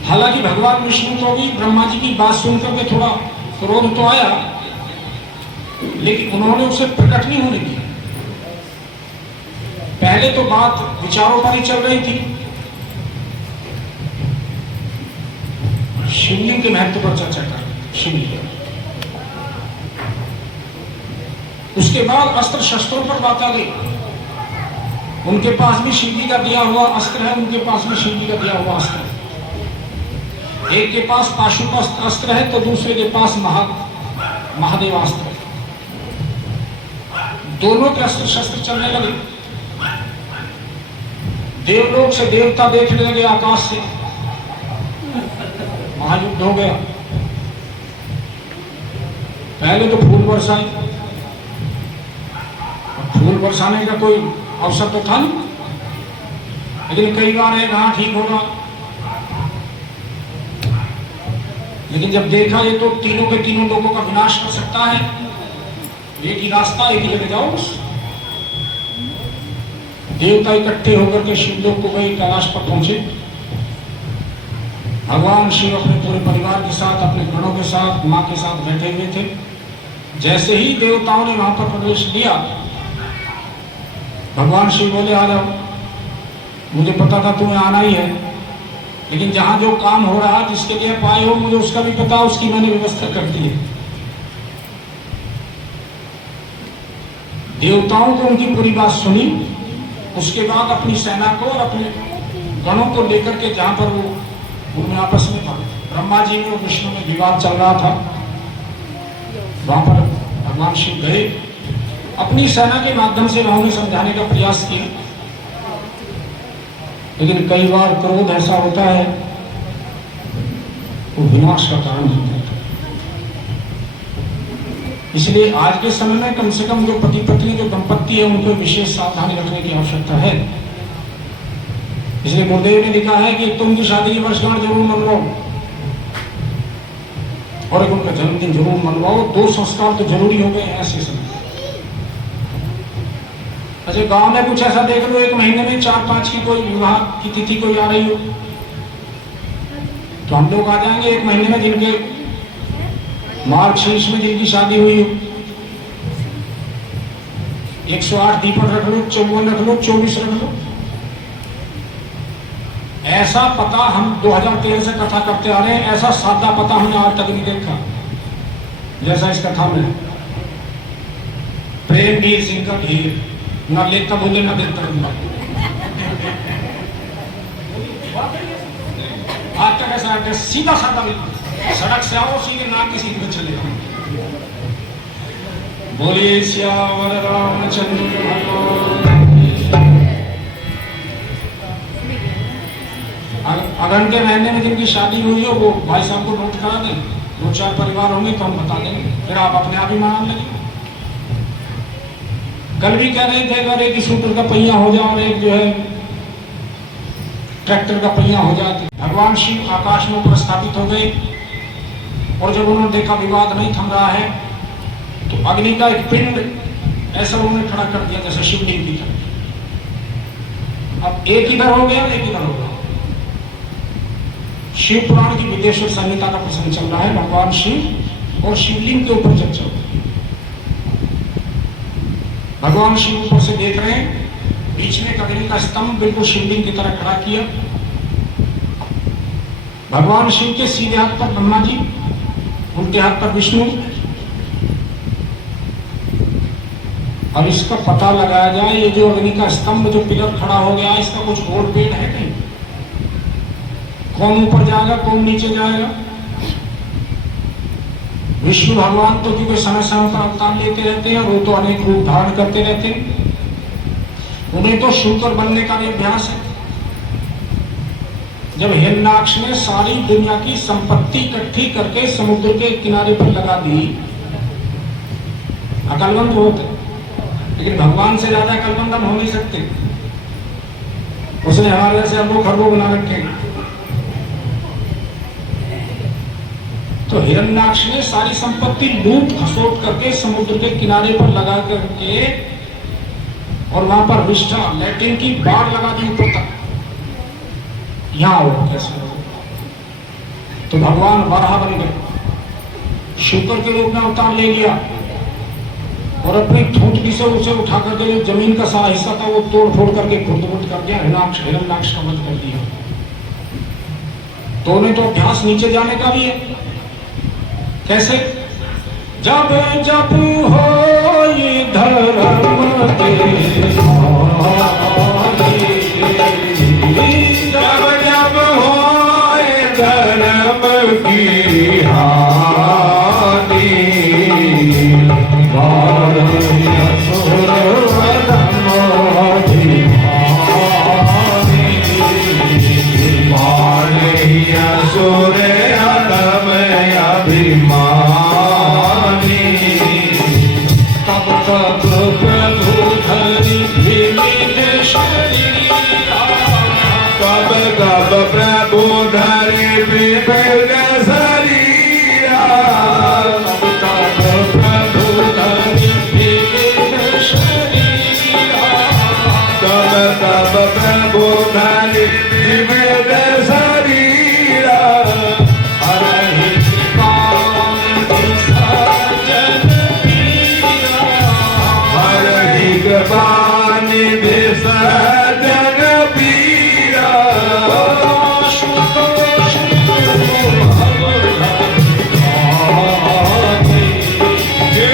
हालांकि भगवान विष्णु तो भी ब्रह्मा जी की बात सुनकर के थोड़ा क्रोध तो आया, लेकिन उन्होंने उसे प्रकट नहीं होने दिया। पहले तो बात विचारों पर ही चल रही थी, शिवलिंग के महत्व पर चर्चा कर शिवलिंग। उसके बाद अस्त्र शस्त्रों पर बात आ गई। उनके पास भी शिव जी का दिया हुआ अस्त्र है, उनके पास भी शिव जी का दिया हुआ अस्त्र है। एक के पास पाशुपत अस्त्र है तो दूसरे के पास महादेवास्त्र है। दोनों के अस्त्र शस्त्र चलने लगे। देवलोक से देवता देखने लगे आकाश से, महायुद्ध हो गया। पहले तो फूल बरसाए, फूल बरसाने का कोई अवसर तो था नहीं, लेकिन कई बार है कहाँ ठीक होगा। लेकिन जब देखा ये तो तीनों के तीनों लोगों का विनाश कर सकता है, एक ही रास्ता, एक ही जगह जाओ। देवता इकट्ठे होकर के शिवलोक को गए, कैलाश पर पहुंचे। भगवान शिव अपने पूरे परिवार के साथ, अपने गणों के साथ, मां के साथ बैठे हुए थे। जैसे ही देवताओं ने वहां पर प्रवेश किया, भगवान शिव बोले आ जाओ, मुझे पता था तुम्हें आना ही है, लेकिन जहां जो काम हो रहा है जिसके लिए पाए हो मुझे उसका भी पता, उसकी मैंने व्यवस्था कर दी है। देवताओं को उनकी पूरी बात सुनी। उसके बाद अपनी सेना को और अपने गणों को लेकर के जहां पर वो उनमें आपस में था, ब्रह्मा जी में और विष्णु में विवाद चल रहा था, वहां पर भगवान शिव गए। अपनी सेना के माध्यम से उन्होंने समझाने का प्रयास किया, लेकिन कई बार क्रोध ऐसा होता है वो विनाश का कारण बन जाता है। इसलिए आज के समय में कम से कम जो पति पत्नी जो दंपत्ति है उनको विशेष सावधानी रखने की आवश्यकता है। इसलिए गुरुदेव ने लिखा है कि तुम उनकी शादी की वर्षगांठ जरूर मनवाओ और एक उनका जन्मदिन जरूर मनवाओ। 2 संस्कार तो जरूरी हो गए हैं ऐसे समय। अच्छा, गांव में कुछ ऐसा देख लो 1 महीने में 4-5 की कोई विवाह की तिथि कोई आ रही हो, तो हम लोग आ जाएंगे 1 महीने में जिनके मार्गशीर्ष में जिनकी शादी हुई हो। 108 दीपक रख लो, 54 रख लो, 24 रख लो। ऐसा पता हम 2013 से कथा करते आ रहे हैं, ऐसा सादा पता हमने आज तक नहीं देखा जैसा इस कथा में। प्रेमवीर सिंह का ढेर, ना लेता बोले ना देता बोला। आज तक ऐसा है, सीधा साधा बिल्कुल, सड़क से आओ सीधे नाम की सीधे चले जाओ। बोलिए श्यावर रामचंद्र भगवान। अगन के महीने में जिनकी शादी हुई हो वो भाई साहब को नोट करा दें। 2-4 परिवार होंगे तो हम बता देंगे, फिर आप अपने आप ही मनाने लगे। कल भी कह रहे थे अगर एक स्कूटर का पहिया हो जाए और एक जो है ट्रैक्टर का पहिया हो जाती। भगवान शिव आकाश में ऊपर स्थापित हो गए और जब उन्होंने देखा विवाद नहीं थम रहा है तो अग्नि का एक पिंड ऐसा उन्होंने खड़ा कर दिया जैसे शिवलिंग की तरह। अब एक इधर हो गया, एक इधर हो गया। शिव पुराण की विदेश्वर संहिता का प्रसंग चल रहा है, भगवान शिव और शिवलिंग के ऊपर चर्चा हो रही है। भगवान शिव ऊपर से देख रहे हैं, बीच में एक अग्नि का स्तंभ बिल्कुल शिवलिंग की तरह खड़ा किया। भगवान शिव के सीधे हाथ पर ब्रह्मा जी, उल्टे हाथ पर विष्णु। अब इसका पता लगाया जाए, ये जो अग्नि का स्तंभ जो पिलर खड़ा हो गया, इसका कुछ गोल पेड़ है नहीं? कौन ऊपर जाएगा, कौन नीचे जाएगा? विष्णु भगवान तो क्योंकि समय समय पर अवतार लेते रहते हैं, वो तो अनेक रूप धारण करते रहते हैं, उन्हें तो शूकर बनने का भी अभ्यास है। जब हिरण्याक्ष ने सारी दुनिया की संपत्ति इकट्ठी करके समुद्र के किनारे पर लगा दी, अकलमंद होते, लेकिन भगवान से ज्यादा अकलमंद हम हो नहीं सकते। उसने हमारे जैसे अरबों खरबों बना रखे हैं। तो हिरण्याक्ष ने सारी संपत्ति लूट खसोट करके समुद्र के किनारे पर लगा करके और वहां पर विष्ठा लैट्रिन की बाढ़ लगा दी ऊपर तक। यहां हो कैसे? तो भगवान वराह बन गए, शूकर के रूप में अवतार ले लिया और अपनी ठूंठकी से उसे उठा करके जो जमीन का सारा हिस्सा था वो तोड़ फोड़ करके खुर्द-बुर्द कर दिया, हिरण्याक्ष का वध कर दिया। तो उन्हें तो अभ्यास नीचे जाने का भी है। कैसे? जब जब हो धर्म जब जब होए धर्म की हानि, मारे असुर अधमाधिमानी, मारे असुर अधम अभिमानी, तब तब प्रभु धरि विविध शरीरा, कब कब प्रभु धरि विविध शरीरा, तब तब प्रभु धरि विविध शरीरा, कब कब प्रभु धरि विविध शरीरा, हरहि कृपानिधि सज्जन पीरा, हरहि कृपानिधि सज्जन पीरा, आशुतोष हे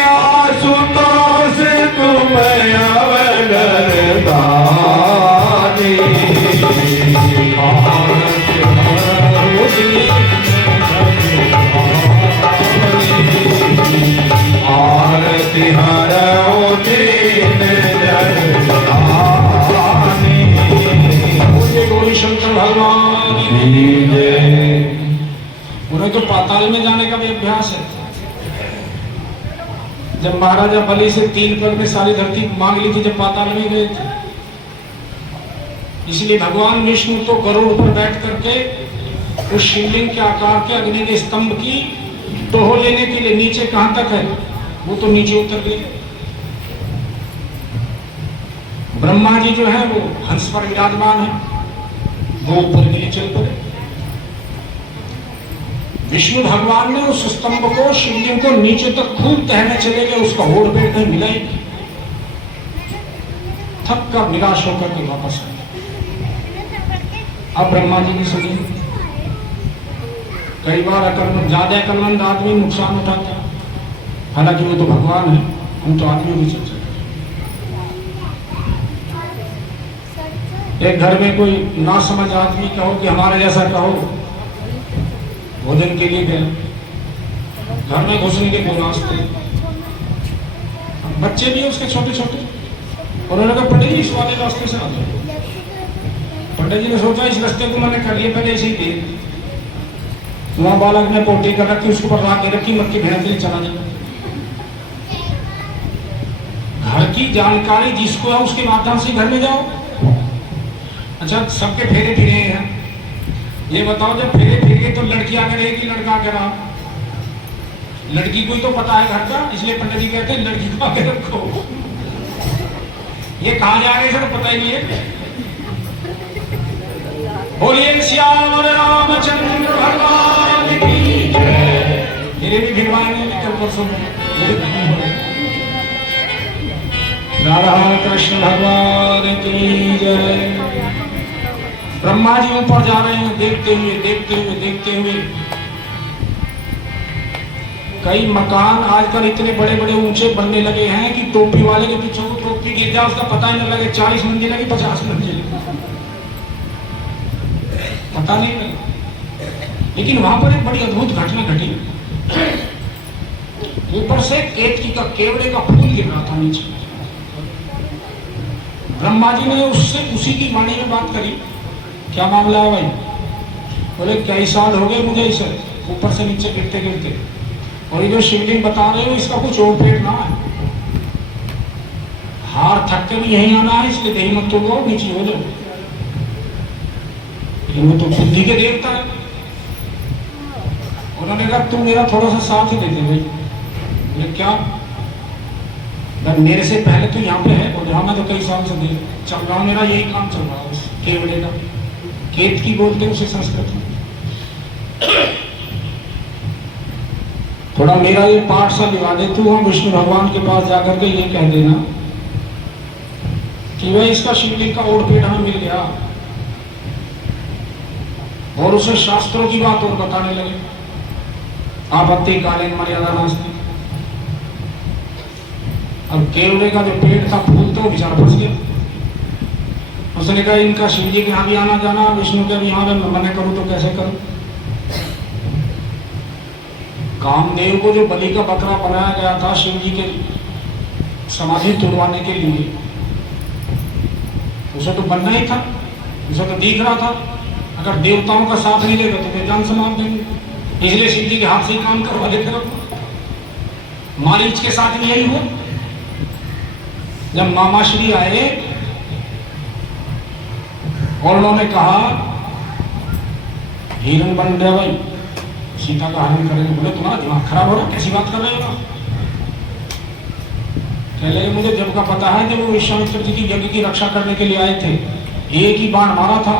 आशुतोष तुम अवतार दानी, आरती हरओ दीन जगदानी, बोलिए गौरी शंकर भगवान की। उन्हें तो पाताल में जाने का भी अभ्यास है। जब महाराजा बलि से 3 पग में सारी धरती मांग ली थी, जब पाताल में गए थे, इसलिए भगवान विष्णु तो गरुड़ पर बैठ करके उस शिवलिंग के आकार के अग्नि के स्तंभ की टोह लेने के लिए, नीचे कहां तक है वो तो नीचे उतर गए। ब्रह्मा जी जो है वो हंस पर विराजमान है, वो ऊपर के लिए चल पड़े। विष्णु भगवान ने उस स्तंभ को, शिवलिंग को नीचे तक खूब तहने चले गए, उसका होड़ पेड़ कहीं मिला ही नहीं। थक कर निराश होकर के वापस आए। अब ब्रह्मा जी की सुनिए, कई बार अकलमंद, ज्यादा अकलमंद आदमी नुकसान उठाता है, हालांकि वो तो भगवान है, हम तो आदमी भी चल सकते। एक घर में कोई ना समझ आदमी कहो कि हमारे जैसा कहो, भोजन के लिए गया, घर में घुसने के कोई रास्ते, बच्चे भी उसके छोटे छोटे, और उन्होंने कहा पंडित जी इस वाले रास्ते से आ जाओ। पंडित जी ने सोचा इस रास्ते को मैंने कर लिया, पहले ऐसे ही दे। वहां बालक ने पोटली कर रखी, उसके ऊपर राख रखी, मक्की भेड़ के लिए चला जाए। घर की जानकारी जिसको है उसके माध्यम से घर में जाओ। अच्छा सबके फेरे फिरे हैं, ये बताओ जब फेरे फिर गए तो लड़की आगे रहेगी लड़का आगे रहा? लड़की को ही तो पता है घर का, इसलिए पंडित जी कहते हैं लड़की को आगे रखो। ये कहाँ जा रहे हैं पता ही नहीं है। बोलिए श्याम रामचंद्र भगवान की जय। मेरे भी भिड़वाएंगे कल परसों में। राधा कृष्ण भगवान की जय। ब्रह्मा जी ऊपर जा रहे हैं, देखते हुए देखते हुए देखते हुए। कई मकान आजकल इतने बड़े बड़े ऊंचे बनने लगे हैं कि टोपी वाले के पीछे को टोपी गिर जाए उसका पता ही नहीं लगे। 40 मंजिल की 50 मंजिल पता नहीं लगे। लेकिन वहां पर एक बड़ी अद्भुत घटना घटी। ऊपर से केतकी का केवड़े का फूल गिर रहा था नीचे। ब्रह्मा जी ने उससे उसी की वाणी में बात करी, क्या मामला है भाई? बोले कई साल हो गए मुझे इसे ऊपर से नीचे गिरते गिरते, और ये जो शिवलिंग बता रहे हो इसका कुछ और पेट ना है। हार थक के भी यहीं आना है, इसलिए देही मत तोड़ो, नीचे हो जाओ। लेकिन वो तो बुद्धि के देवता है। उन्होंने कहा तुम मेरा थोड़ा सा साथ ही दे दे भाई। ये क्या? मेरे से पहले तो यहाँ पे है, और यहाँ मैं तो कई साल से दे चल रहा हूँ, मेरा यही काम चल रहा है केवड़े का। केत की बोलते हैं उसे संस्कृत में। थोड़ा मेरा ये पाठ सा लिवा दे तू, हम विष्णु भगवान के पास जाकर के ये कह देना कि भाई इसका शिवलिंग का ओढ़ पेट हमें मिल गया, और उसे शास्त्रों की बात और बताने लगे। आपत्ति कालीन मर्यादा नास्ति। अब केवड़े का जो पेड़ था फूल तो बेचारा फंस गया। उसने कहा इनका शिव जी के यहाँ भी आना जाना, विष्णु के भी यहाँ मैं मना करूं तो कैसे करूं? कामदेव को जो बलि का बकरा बनाया गया था शिव जी के समाधि तोड़वाने के लिए, उसे तो बनना ही था, उसे तो दिख रहा था। अगर देवताओं का साथ नहीं देगा तो वे जान समाप्त देंगे, इसलिए शिव जी के हाथ से ही काम करवा देते। मारीच के साथ भी यही हुआ। जब मामाश्री आए और उन्होंने कहा हिरण बन गया भाई, सीता का हरण करेंगे। बोले तुम्हारा दिमाग खराब हो रहा, कैसी बात कर रहे हो? कह लगे मुझे जब का पता है, जब वो विश्वामित्र जी की यज्ञ की रक्षा करने के लिए आए थे, एक ही बाण मारा था।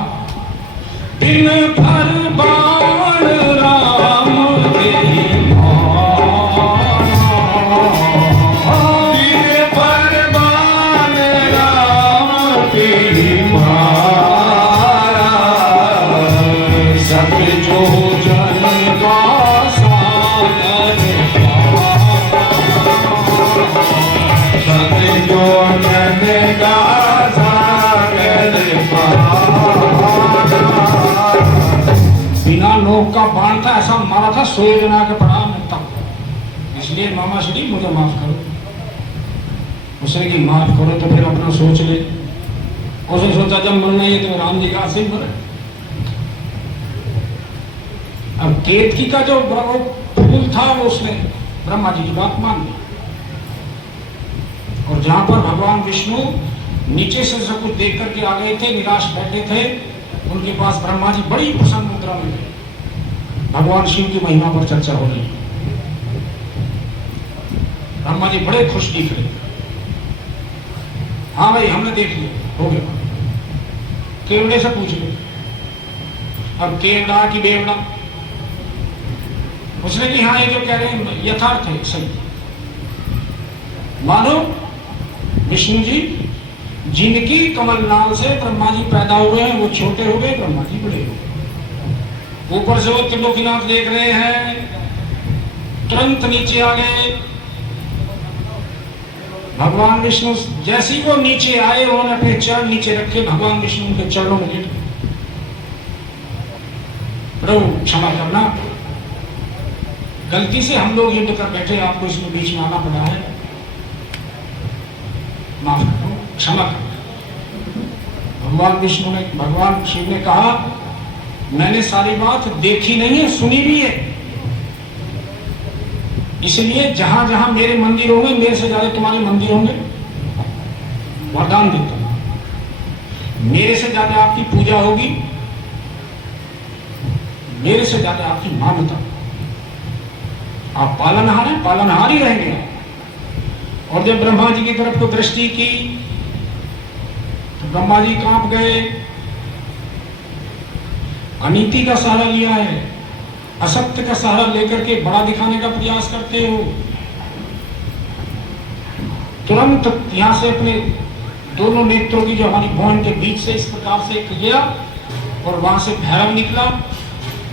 दिन भर बाण राम बिना नोक का बाण था, ऐसा मारा था सोए जना के पड़ा मिलता। इसलिए मामा श्री मुझे माफ करो। उसने कि माफ करो तो फिर अपना सोच ले। उसने सोचा जब मरना ही तो राम जी का सिंह मरे। अब केतकी का जो फूल था वो उसने ब्रह्मा जी की बात मान ली, और जहां पर भगवान विष्णु नीचे से सब कुछ देख करके आ गए थे, निराश बैठे थे, उनके पास ब्रह्मा जी बड़ी प्रसन्न मुद्रा में थे। भगवान शिव की महिमा पर चर्चा हो रही। ब्रह्मा जी बड़े खुश दिख रहे। हाँ भाई हमने देख लिया, हो गया। केवड़े से पूछ लो। अब केवड़ा की बेवड़ा? उसने कि हाँ ये जो कह रहे हैं यथार्थ है, सही। मानो विष्णु जी जिनकी कमल नाल से ब्रह्मा जी पैदा हुए हैं वो छोटे हो गए, ब्रह्मा जी बड़े हो गए। ऊपर से वो त्रिलोकीनाथ देख रहे हैं, तुरंत नीचे आ गए। भगवान विष्णु जैसे ही वो नीचे आए, उन्होंने अपने चरण नीचे रखे, भगवान विष्णु के चरणों में लेट गए। प्रभु क्षमा करना, गलती से हम लोग युद्ध कर बैठे, आपको इसमें बीच में आना पड़ा है, माफ करो, क्षमा करो। भगवान विष्णु ने, भगवान शिव ने कहा मैंने सारी बात देखी नहीं है, सुनी भी है, इसलिए जहां जहां मेरे मंदिर होंगे, मेरे से ज्यादा तुम्हारे मंदिर होंगे, वरदान देता हूं। मेरे से ज्यादा आपकी पूजा होगी, मेरे से ज्यादा आपकी मान्यता। आप पालनहार हैं, पालनहार ही रहेंगे। और जब ब्रह्मा जी की तरफ को दृष्टि की तो ब्रह्मा जी कांप गए। अनीति का सहारा लिया है, असत्य का सहारा लेकर के बड़ा दिखाने का प्रयास करते हो। तुरंत यहां से अपने दोनों नेत्रों की जो हमारी भौं के बीच से इस प्रकार से किया और वहां से भैरव निकला।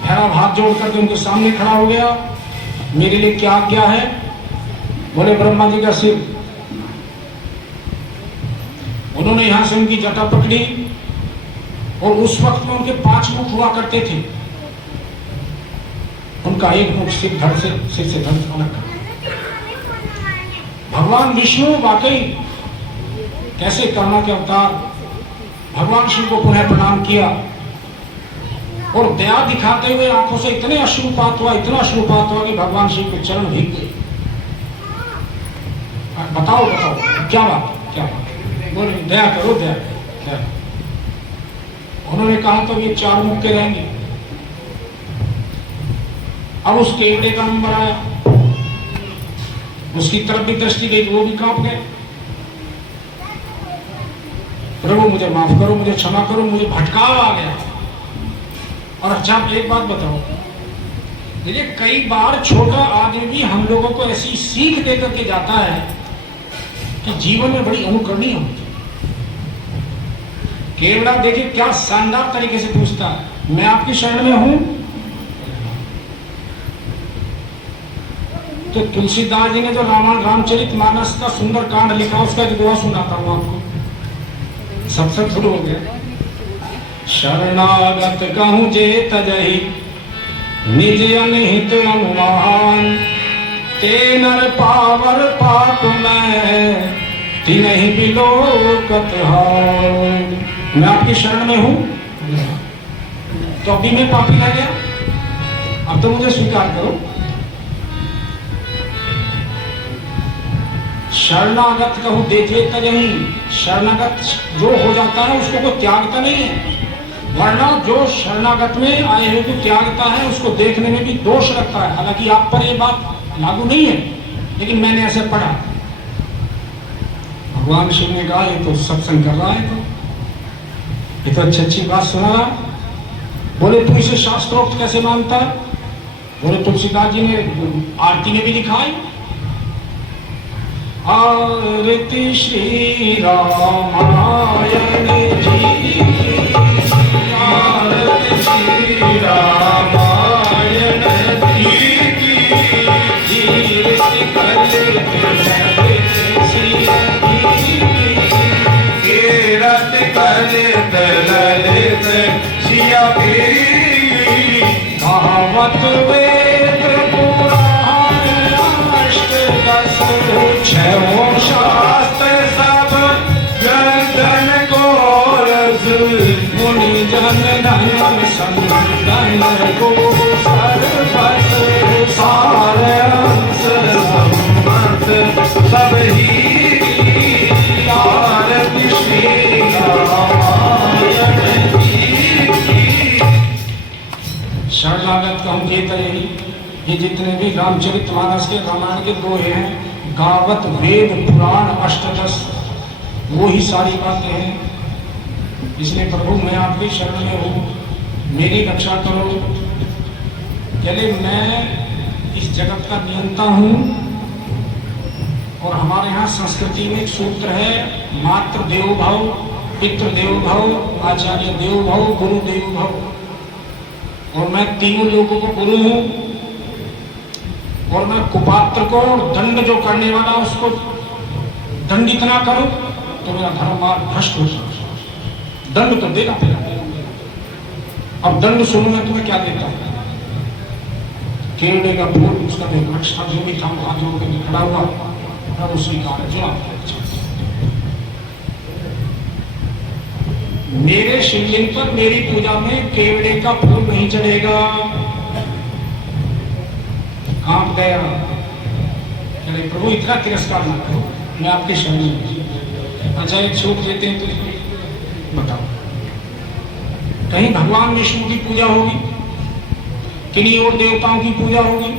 भैरव हाथ जोड़ करके उनके सामने खड़ा हो गया। मेरे लिए क्या आज्ञा है? बोले ब्रह्मा जी का सिर। उन्होंने यहां से उनकी जटा पकड़ी और उस वक्त में उनके 5 मुख हुआ करते थे। उनका एक मुख सिर से धड़ से अलग कर। भगवान विष्णु वाकई कैसे करुणा के अवतार। भगवान शिव को पुनः प्रणाम किया और दया दिखाते हुए आंखों से इतने अश्रुपात हुआ, इतना अश्रुपात हुआ कि भगवान शिव के चरण भीग गए। बताओ बताओ क्या बात, क्या बात? बोले दया करो, दया करो, दया करो। उन्होंने कहा तो ये 4 मुख के रहेंगे। अब उस केवड़े का नंबर आया, उसकी तरफ भी दृष्टि गई तो वो भी कांप गए। प्रभु मुझे माफ करो, मुझे क्षमा करो, मुझे भटकाव आ गया। और अच्छा एक बात बताओ, देखिए कई बार छोटा आदमी भी हम लोगों को ऐसी सीख दे करके जाता है कि जीवन में बड़ी अनुकरणीय होती है। केवड़ा देखिए क्या शानदार तरीके से पूछता है, मैं आपकी शरण में हूं। तो तुलसीदास जी ने जो रामचरितमानस का सुंदर कांड लिखा, उसका एक दोहा सुनाता हूं आपको। सत्संग शुरू हो गया। शरणागत कहूं जे तजहि निज अनहित अनुमान, ते नर पावर पाप में तिन्हि बिलोकत हार। मैं आपकी शरण में हूं, तो अभी मैं पापी रह गया, अब तो मुझे स्वीकार करो। शरणागत कहूं देजे तजहि, शरणागत जो हो जाता है उसको कोई त्यागता नहीं है, वरना जो शरणागत में आए हुए को त्यागता है उसको देखने में भी दोष लगता है। हालांकि आप पर ये बात लागू नहीं है, लेकिन मैंने ऐसे पढ़ा। भगवान शिव ने कहा ये तो सत्संग कर रहा है, तो ये तो अच्छी अच्छी बात सुना रहा। बोले तू इसे शास्त्रोक्त कैसे मानता है? बोले तुलसीदास जी ने आरती में भी लिखा है, आरती श्री रामायण जी, आरती श्री रामायण जी की, कीर्ति करते ललित सिया पीरी, कहावत वेद पुराण अष्टदश, 6 शास्त्र सब जन को रस, मुनि जन धन संतन को सर्वस, सार अंश संमत सब ही, आरती श्री शरणागत कहूं जे तजहि। ये जितने भी रामचरितमानस के रामायण के दोहे हैं, गावत वेद पुराण अष्टदश, वो ही सारी बातें हैं। इसलिए प्रभु मैं आपकी शरण में हूँ, मेरी रक्षा करो। चले मैं इस जगत का नियंता हूँ। और हमारे यहाँ संस्कृति में एक सूत्र है, मातृ देवो भव, पितृ देवो भव, आचार्य देवो भव, गुरु देवो भव। और मैं तीनों लोगों को गुरु हूं। और मैं कुपात्र को दंड जो करने वाला उसको दंडित ना करूं तो मेरा धर्म मार्ग भ्रष्ट हो जाए। दंड तो देना पड़ेगा। अब दंड सुनो मैं तुम्हें क्या देता हूं। केवड़े का फूल, उसका एक वृक्ष था जो भी था, हाथ जोड़ के खड़ा हुआ, प्रभु स्वीकार जो आप मेरे शिवलिंग पर मेरी पूजा में केवड़े का फूल नहीं चढ़ेगा। कांप गया। चले प्रभु इतना तिरस्कार ना करो, मैं आपके शरण में। अच्छा एक छूट देते हैं तो बताओ। कहीं भगवान विष्णु की पूजा होगी, किन्हीं और देवताओं की पूजा होगी,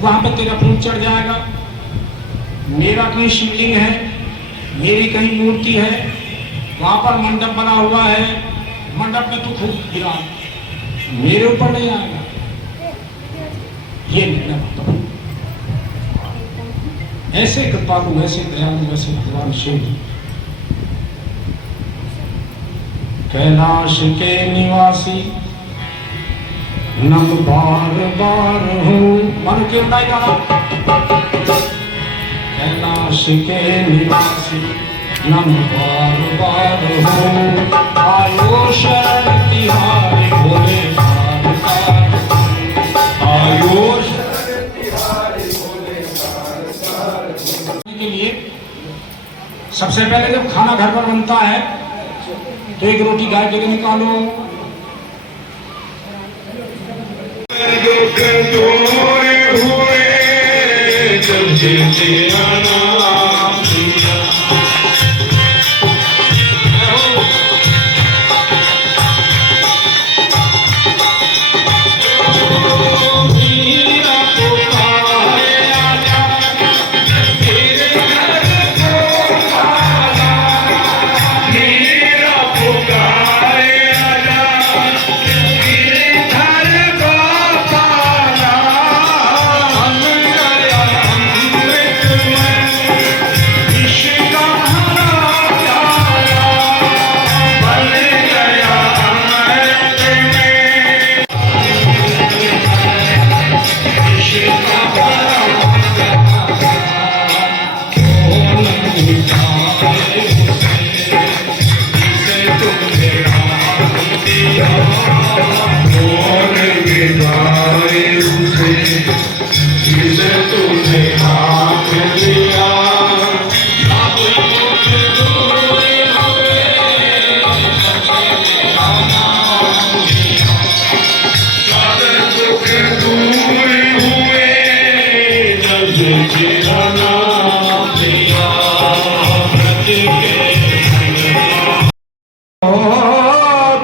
वहां पे तेरा फूल चढ़ जाएगा। मेरा कहीं शिवलिंग है, मेरी कहीं मूर्ति है, वहां पर मंडप बना हुआ है, मंडप में तू खूब गिरा, मेरे ऊपर नहीं आएगा। ये मेरा मतलब ऐसे कृपालु, ऐसे दयालु, ऐसे भगवान शिव जी। कैलाश के निवासी नम बार बार हूँ, मन के उठाई गाना। कैलाश के निवासी नम बार बार हूँ, आयो शरण तिहारी भोले बार बार, आयो शरण तिहारी भोले बार बार। के लिए सबसे पहले जब खाना घर पर बनता है तो एक रोटी गाय के लिए निकालो। दुख दूर हुए जब से तेरा नाम लिया, मीरा पुकारे आजा, तेरे घर को आजा, मीरा पुकारे आजा, तेरे घर को आजा। हम गया अमृत में इश्क़ हमारा बन गया अमृत में, इश्क़ हमारा कौन उठाए जिसे तुमने हाथ दिया, कौन मिटाए उसे जिसे तुमने हाथ दिया। अब दुख दूर हुए सब दुख दूर हुए जब से तेरा नाम लिया, ब्रज के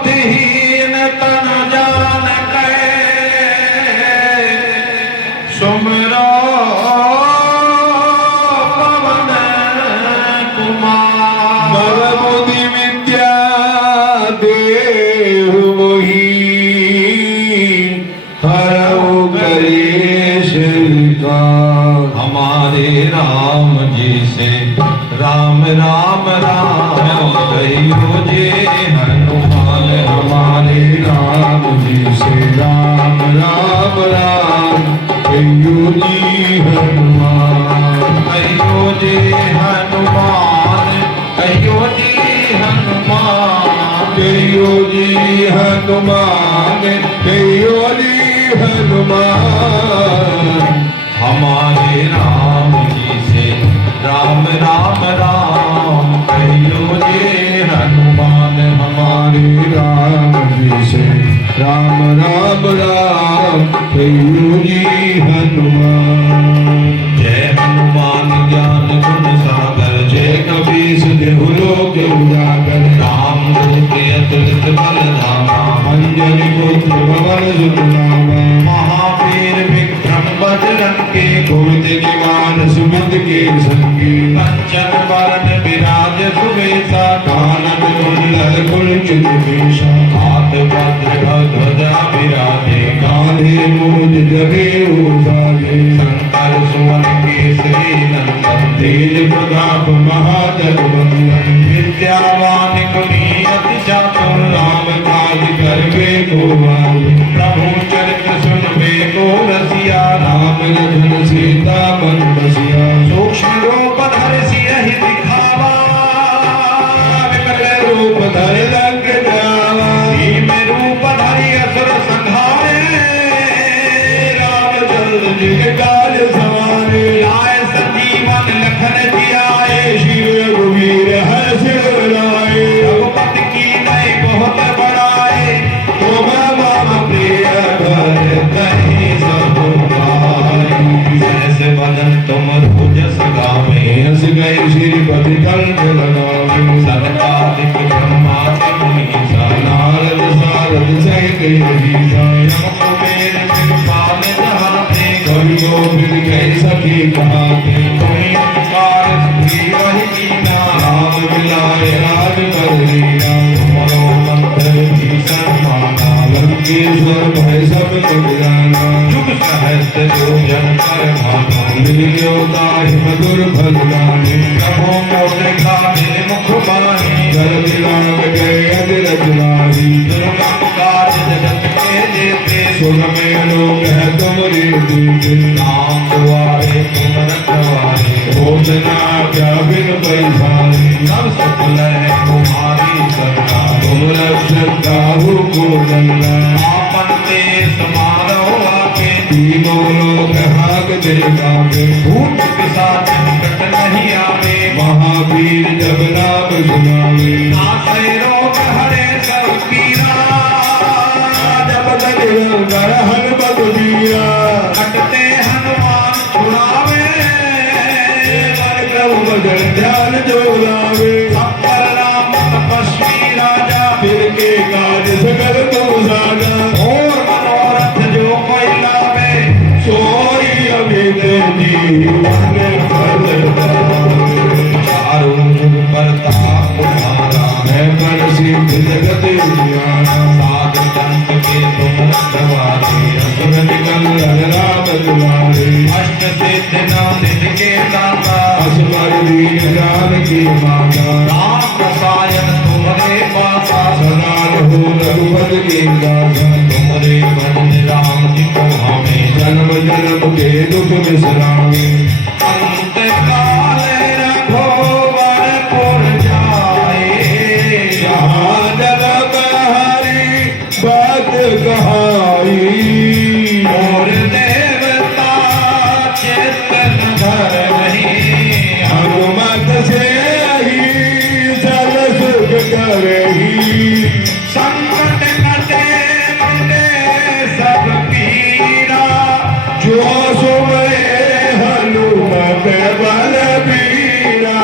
दीन तन जान के सुमरो पवन कुमार, बल बुद्धि विद्या देहु मोहि, हरऊ कलेश विकार। हमारे राम जी से राम राम राम कहियो जे हनुमान, हमारे राम जी से राम राम राम कहियो जी हनुमान, कहियो जे हनुमान, कहियो जी हनुमान, कहियो जी हनुमान, कहियो जी हनुमान। हमारे राम जी से राम राम राम कहियो जे हनुमान, हमारे राम जी से राम राम राम कहियो जी हनुमान। जय हनुमान ज्ञान गुण सागर, जय कपीस देहु लोक उजागर, राम दूत अतुलित बल धामा, अंजनी पुत्र पवन सुत नामा, महावीर विक्रम बजरंगी, कुमति निवार सुमति के संगी, कंचन वरन विराज सुबेसा, कानन कुंडल कुंचित केशा, हाथ वज्र ध्वजा विराजे, कांधे मूज जनेऊ साजे, शंकर सुवन केसरी नंदन, तेज प्रताप महाजगवंदन, विद्यावान गुणी अति चातुर, राम काज करबे को आतुर, प्रभु चरित्र सुनबे को रसिया, राम लखन सीता मन बसिया, सूक्ष्म रूप धरि सियहि दिखावा, विकल रूप धरि लंक जावा, भीम रूप धरि असुर संहारे, रामचंद्र जी के काज सवारे, लाए संजीवन लखन जियाए, शिव रघुवीर हर्ष लाए, के ही सायम कुबेर दिगपाल जहाते कवि गोविंद के सखी कहाते तुम्हें उपकार सुखी रही कीना राम मिलाए राज कर लीना तुम्हारो मंत्र भीषण माना लंकेश्वर भय सब तुम जाना युग सहस्त्र जो जन कर भाना मिल गयो ताहि मधुर फल जानी प्रभु मोर का मेरे मुख बानी जल दिलान गए अदरज नारी दुर्गम काज जगत के देते सुन में लोग है तुमरे दूते नाम दुआरे तुम रखवारे भोजना क्या बिन पैसारे सब सुख है तुम्हारी सरना तुम रक्षक काहू को जलना आपन ते समारो आके तीनों लोग हाथ देगा भूत पिशाच निकट नहीं आवे महावीर जब नाम सुनावे नासे रोग हरे सब पीरा जब गढ़ हनुमत वीरा कटते हनुमान छुड़ावे प्रभु भजन ध्यान जो लावे अपर राम तपस्वी राजा फिर के काज सकल तुम साजा और मनोरथ जो कोई लावे सोई अमित जीवन फल चारों जुग प्रताप तुम्हारा है कर सिद्ध जगत उजियारा साधु संत के तुम रखवारे असुर निकल राम दुआरे अष्ट सिद्ध नाम निधि के दाता असवर दीन जान की माता राम रसायन तुम्हारे पासा सदा रहो रघुपत के दासा तुम्हारे भजन राम जी को हमें जन्म जन्म के दुख बिसरावे अंत काल रघुवर पुर जाए जहाँ जल बहारी बात कहाई और देवता चेतन धर नहीं हनुमत से ही सल सुख करही संकट कटे मंडे सब पीरा जो सुमरे हनुमत बलबीरा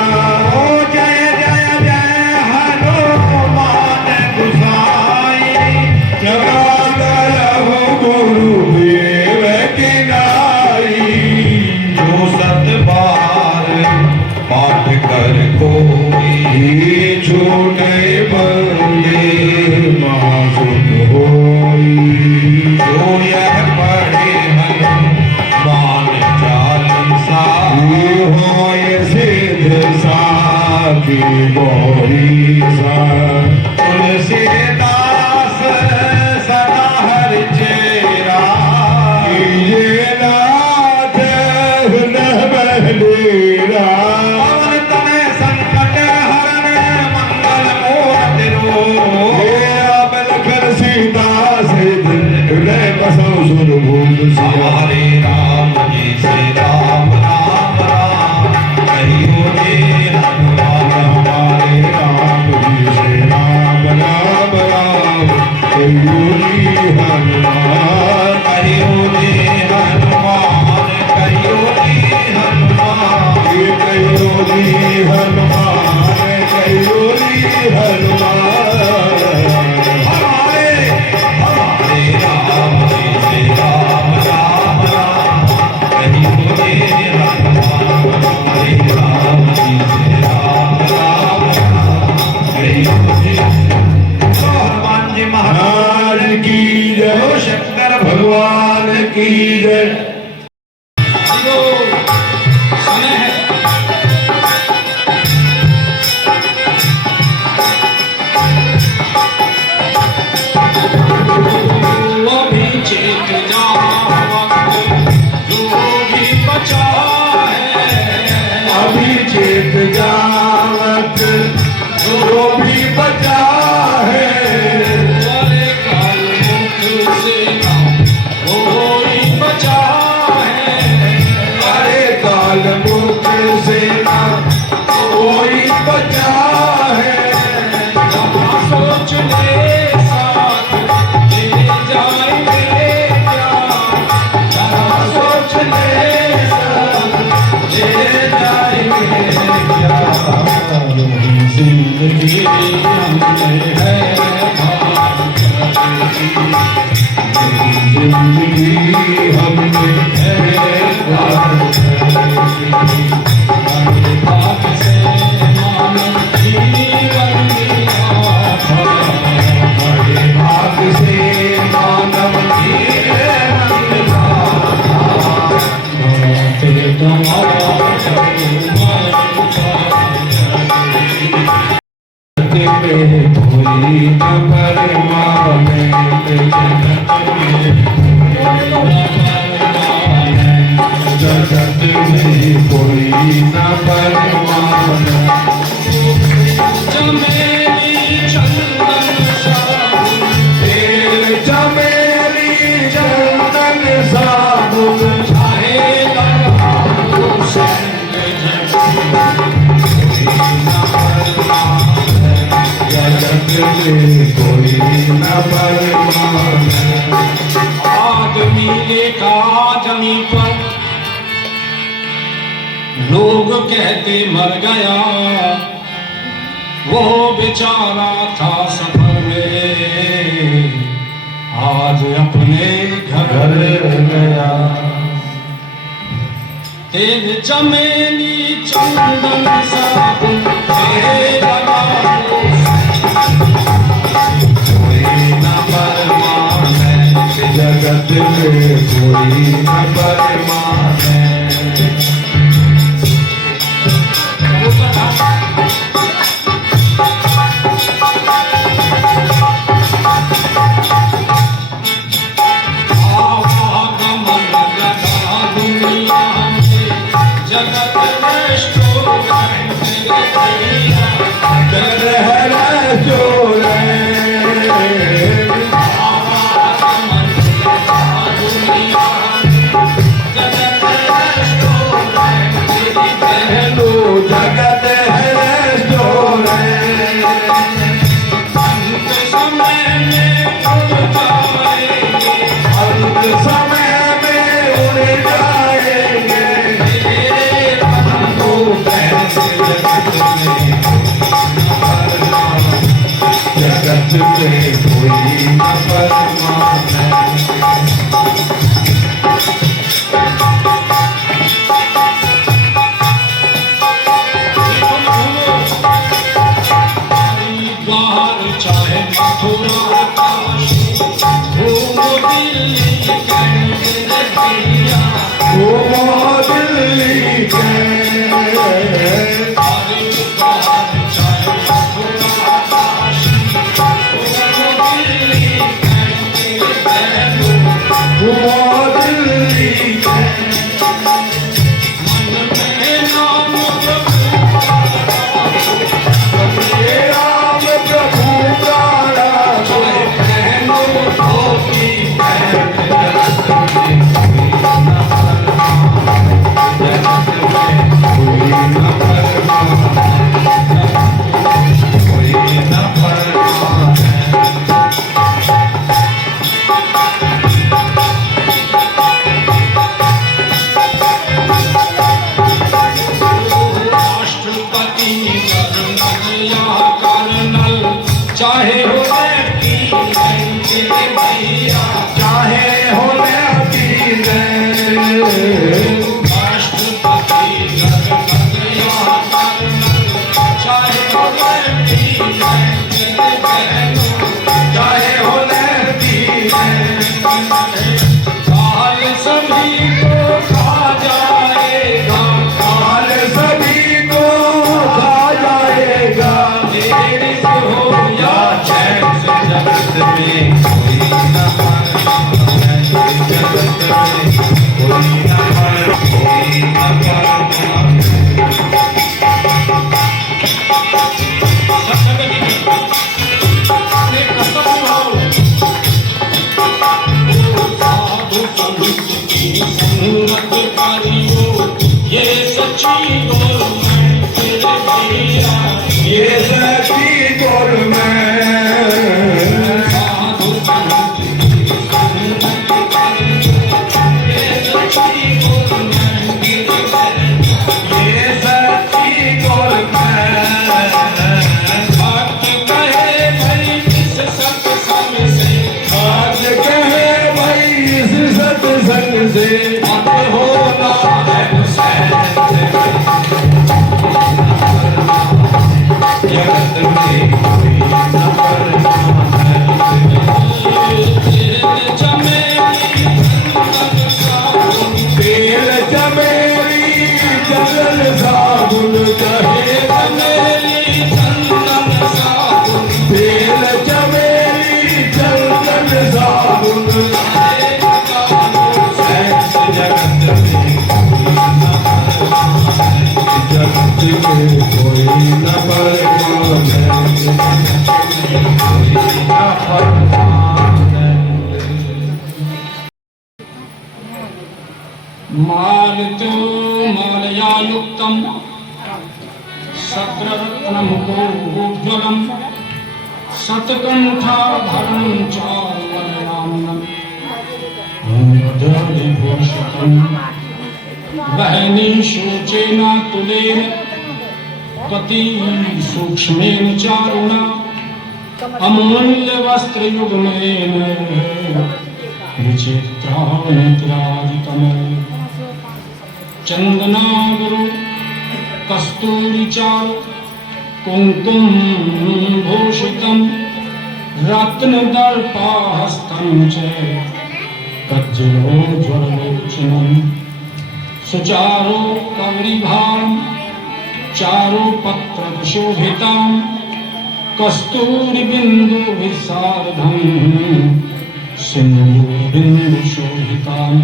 ओ जय जय जय हनुमान गुसाई जगत रघु गुरु देव की नाई जो सत बार पाठ कर कोई छूटे बंदे महासुख होई जो यह पढ़े हनुमान चालीसा होय सिद्ध साखी गौरी सा तुलसीदास सदा हर चेरा कीजे नाथ हृदय बहलेरा पवन तनय संकट हरण मंगल मूर्ति रो अब लखन सीता सहित हृदय बसौ सुर भूप हरे राम जी से राम राम राम कहियो रे हनुमान हमारे राम जी से राम राम राम कहियो रे हनुमान कहियो रे हनुमान कहियो रे हनुमान ये कहियो रे हनुमान कहियो रे हनुमान हमारे हमारे राम जी से राम राम राम कहियो रे हनुमान हमारे राम जी से राम राम राम कहियो रे हनुमान जी महाराज की जय शंकर भगवान की जय समय है वो भी चेत जावत जो भी बचा है अभी चेत जावत जो भी बचा है वाले काल मुख से ना कोई बचा है अरे काल मुख से ना कोई बचा है जहाँ सोच ले साथ ले जाएंगे क्या जहाँ सोच ले साथ ले जाएंगे क्या जिंदगी हमें है जिंदगी हमने है प्यार करी। भाग से मानव जीवन मिला था, बड़े भाग से मानव जीवन मिला था। तेरे द्वारा में कोई न परमाने, जगत में कोई न परमाने। चमेली चंदन साबुन, तेल चमेली चंदन साबुन, चाहे लगा लो संग जगत में कोई न परमाने। आदमी देखा जमी पर, लोग कहते मर गया, वो बेचारा था सफर में, आज अपने घर गया। तेल चमेली चंदन साबुन, तेरे लगा लो कोई न परमाने, जगत में कोई न परमाने। जगत रेस्टोरेंट भैया, जगत है रेस्टोरेंट, हेलो जगत है रेस्टोरेंट। अंत समय में उड़ जाएंगे, अंत समय में उड़ जाएंगे। तेरे पद को कैसे जगत में कोई न परमाने। हरिद्वार चाहे मथुरा काशी, घूमो दिल्ली कैंटीन भैया, ओ दिल्ली के हरिद्वार चाहे मथुरा काशी, घूमो दिल्ली कैंटीन भैया, ओ दिल्ली के मन में नाम प्रभु हे राम प्रभु का राम। चाहे पहनो धोती पहन, कोई न परमाने, कोई न परमाने। राष्ट्रपति कर्नल या कर्नल, चाहे हो लेफ्टिनेंट भैया, चाहे हो लेफ्टिनेंट, राष्ट्रपति कर्नल या कर्नल, चाहे हो लेफ्टिनेंट बहनों, चाहे हो लेफ्टिनेंट। काल सभी को खा जाएगा, काल सभी को खा जाएगा। देर से हो या चैन से, जगत में कोई न परमाने, जगत में कोई न परमाने। साधु संत की संगत करियो, ये सच्ची गवर्नमेंट भैया, ये सच्ची गवर्नमेंट। साधु संत की संगत करियो, ये सच्ची गवर्नमेंट ये सच्ची गवर्नमेंट। भक्त कहे भई किस सत्संग से, से आते हो नारायण सैन जगत में कोई न करना बेल चमेली चंदन साबुन कहे बेल चमेली चंदन साबुन जगत में कोई न मालतो मालया युक्तम सत्ररत्नमुखोज्ज्वलम शतकंठाभरणं चारुवर्णामं मदविभूषितम् वहनी शोचेन तुलेन पति सूक्ष्मेन चारुणा अमूल्य वस्त्रयुग्मेन विचित्राणित्रादिकम् चंदनागुरु कस्तूरिचारु कुंकुम भूषितम् रत्नदर्पाहस्तं च कज्जलोज्ज्वललोचनम् सुचारु कवरिभां चारुपत्रशोभितां कस्तूरिबिन्दुभिस्सार्धं सिन्दूरबिन्दुशोभितां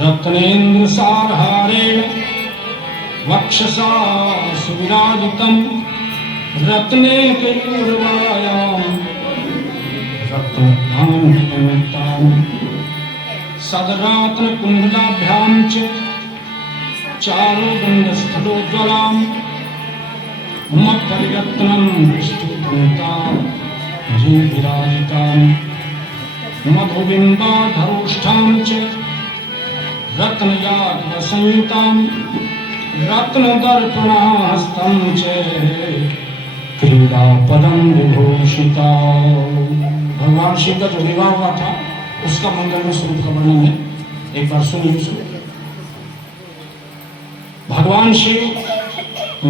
रत्नेन्द्रसारहारेण वक्षसा सुविराजितं रत्नेकयूरवायां रत्नभां सदरात्नकुण्डलाभ्यां च चारुगण्डस्थलोज्ज्वलां मत्परिरत्नं विष्णुदन्तां विराजितां मधुबिम्बाधरोष्ठां च रत्नयाज्ञसंयुतां रत्नदर्पणाहस्तं च क्रीडापदं विभूषिता। भगवान शिव का जो विवाह हुआ था उसका मंगलमय स्वरूप का वर्णन है, एक बार सुनिए उसको। भगवान शिव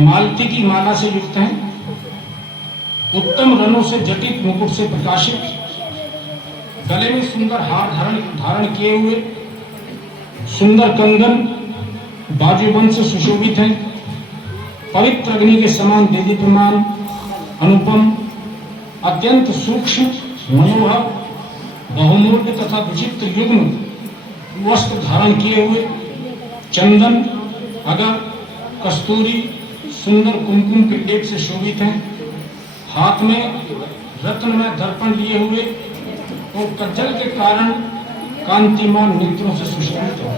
मालती की माला से युक्त हैं, उत्तम रनों से जटित मुकुट से प्रकाशित, गले में सुंदर हार धारण किए हुए, सुंदर कंगन बाजूबंद से सुशोभित हैं, पवित्र अग्नि के समान देदीप्यमान अनुपम अत्यंत सूक्ष्म मनोहर बहुमूल्य तथा विचित्र युग्म वस्त्र धारण किए हुए, चंदन अगर कस्तूरी सुंदर कुमकुम के टेप से शोभित हैं, हाथ में रत्नमय दर्पण लिए हुए और कज्जल के कारण कांतिमान नेत्रों से सुशोभित है।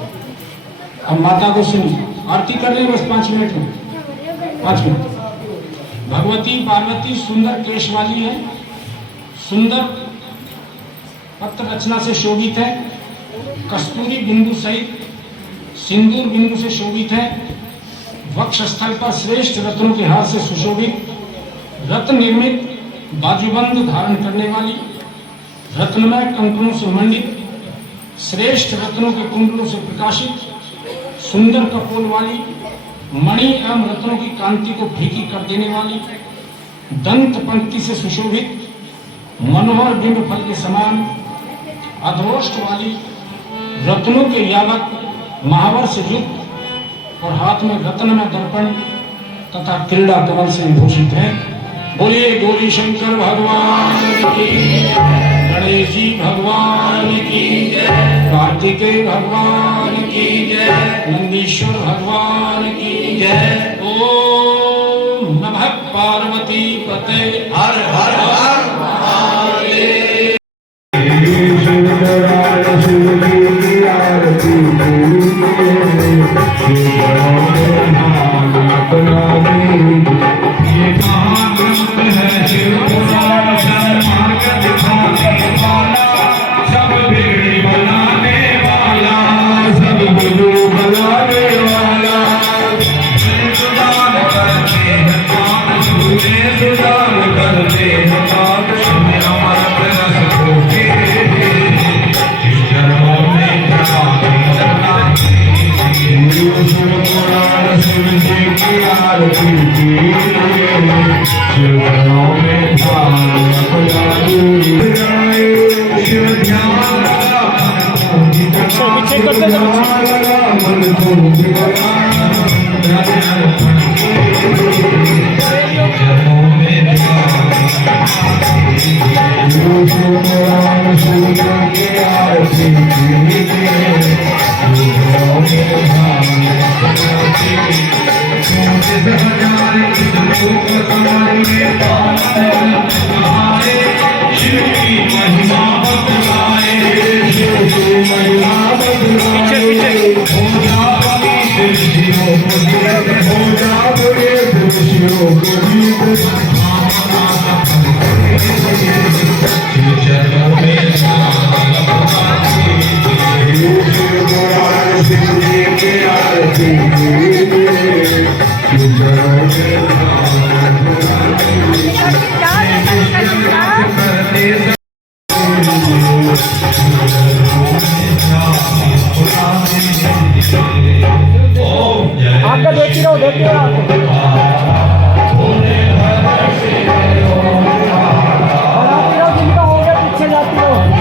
अब माता को सुनिए, आरती कर रहे हैं बस 5 मिनट में, 5 मिनट। भगवती पार्वती सुंदर केश वाली है, सुंदर पत्र रचना से शोभित है, कस्तूरी बिंदु सहित सिंदूर बिंदु से शोभित है, वक्ष स्थल पर श्रेष्ठ रत्नों के हाथ से सुशोभित, रत्न निर्मित बाजूबंद धारण करने वाली, रत्नमय कंकणों से मंडित, श्रेष्ठ रत्नों के कुंडलों से प्रकाशित, सुंदर कपोल वाली, मणि एवं रत्नों की कांति को फीकी कर देने वाली, दंत पंक्ति से सुशोभित, मनोहर बिंब फल के समान अधरोष्ठ वाली, रत्नों के यावक महावर से युक्त और हाथ में रत्नमय दर्पण तथा क्रीड़ा कमल से विभूषित है। बोलिए गौरी शंकर भगवान की, गणेश जी भगवान की जय, कार्तिकेय भगवान की जय, नंदीश्वर भगवान की जय। ओम नमः पार्वती पते हर हर हर महादेव। सुदान करते हैं चरणों में ध्यान अपना डूब जाए शिव ध्यान पीछे करते लगा मन को चरणों में ध्यान सूर्य के आरती आपका देखती रहो बनाती रहो जिनका हो गया पीछे जाती रहो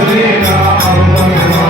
Hare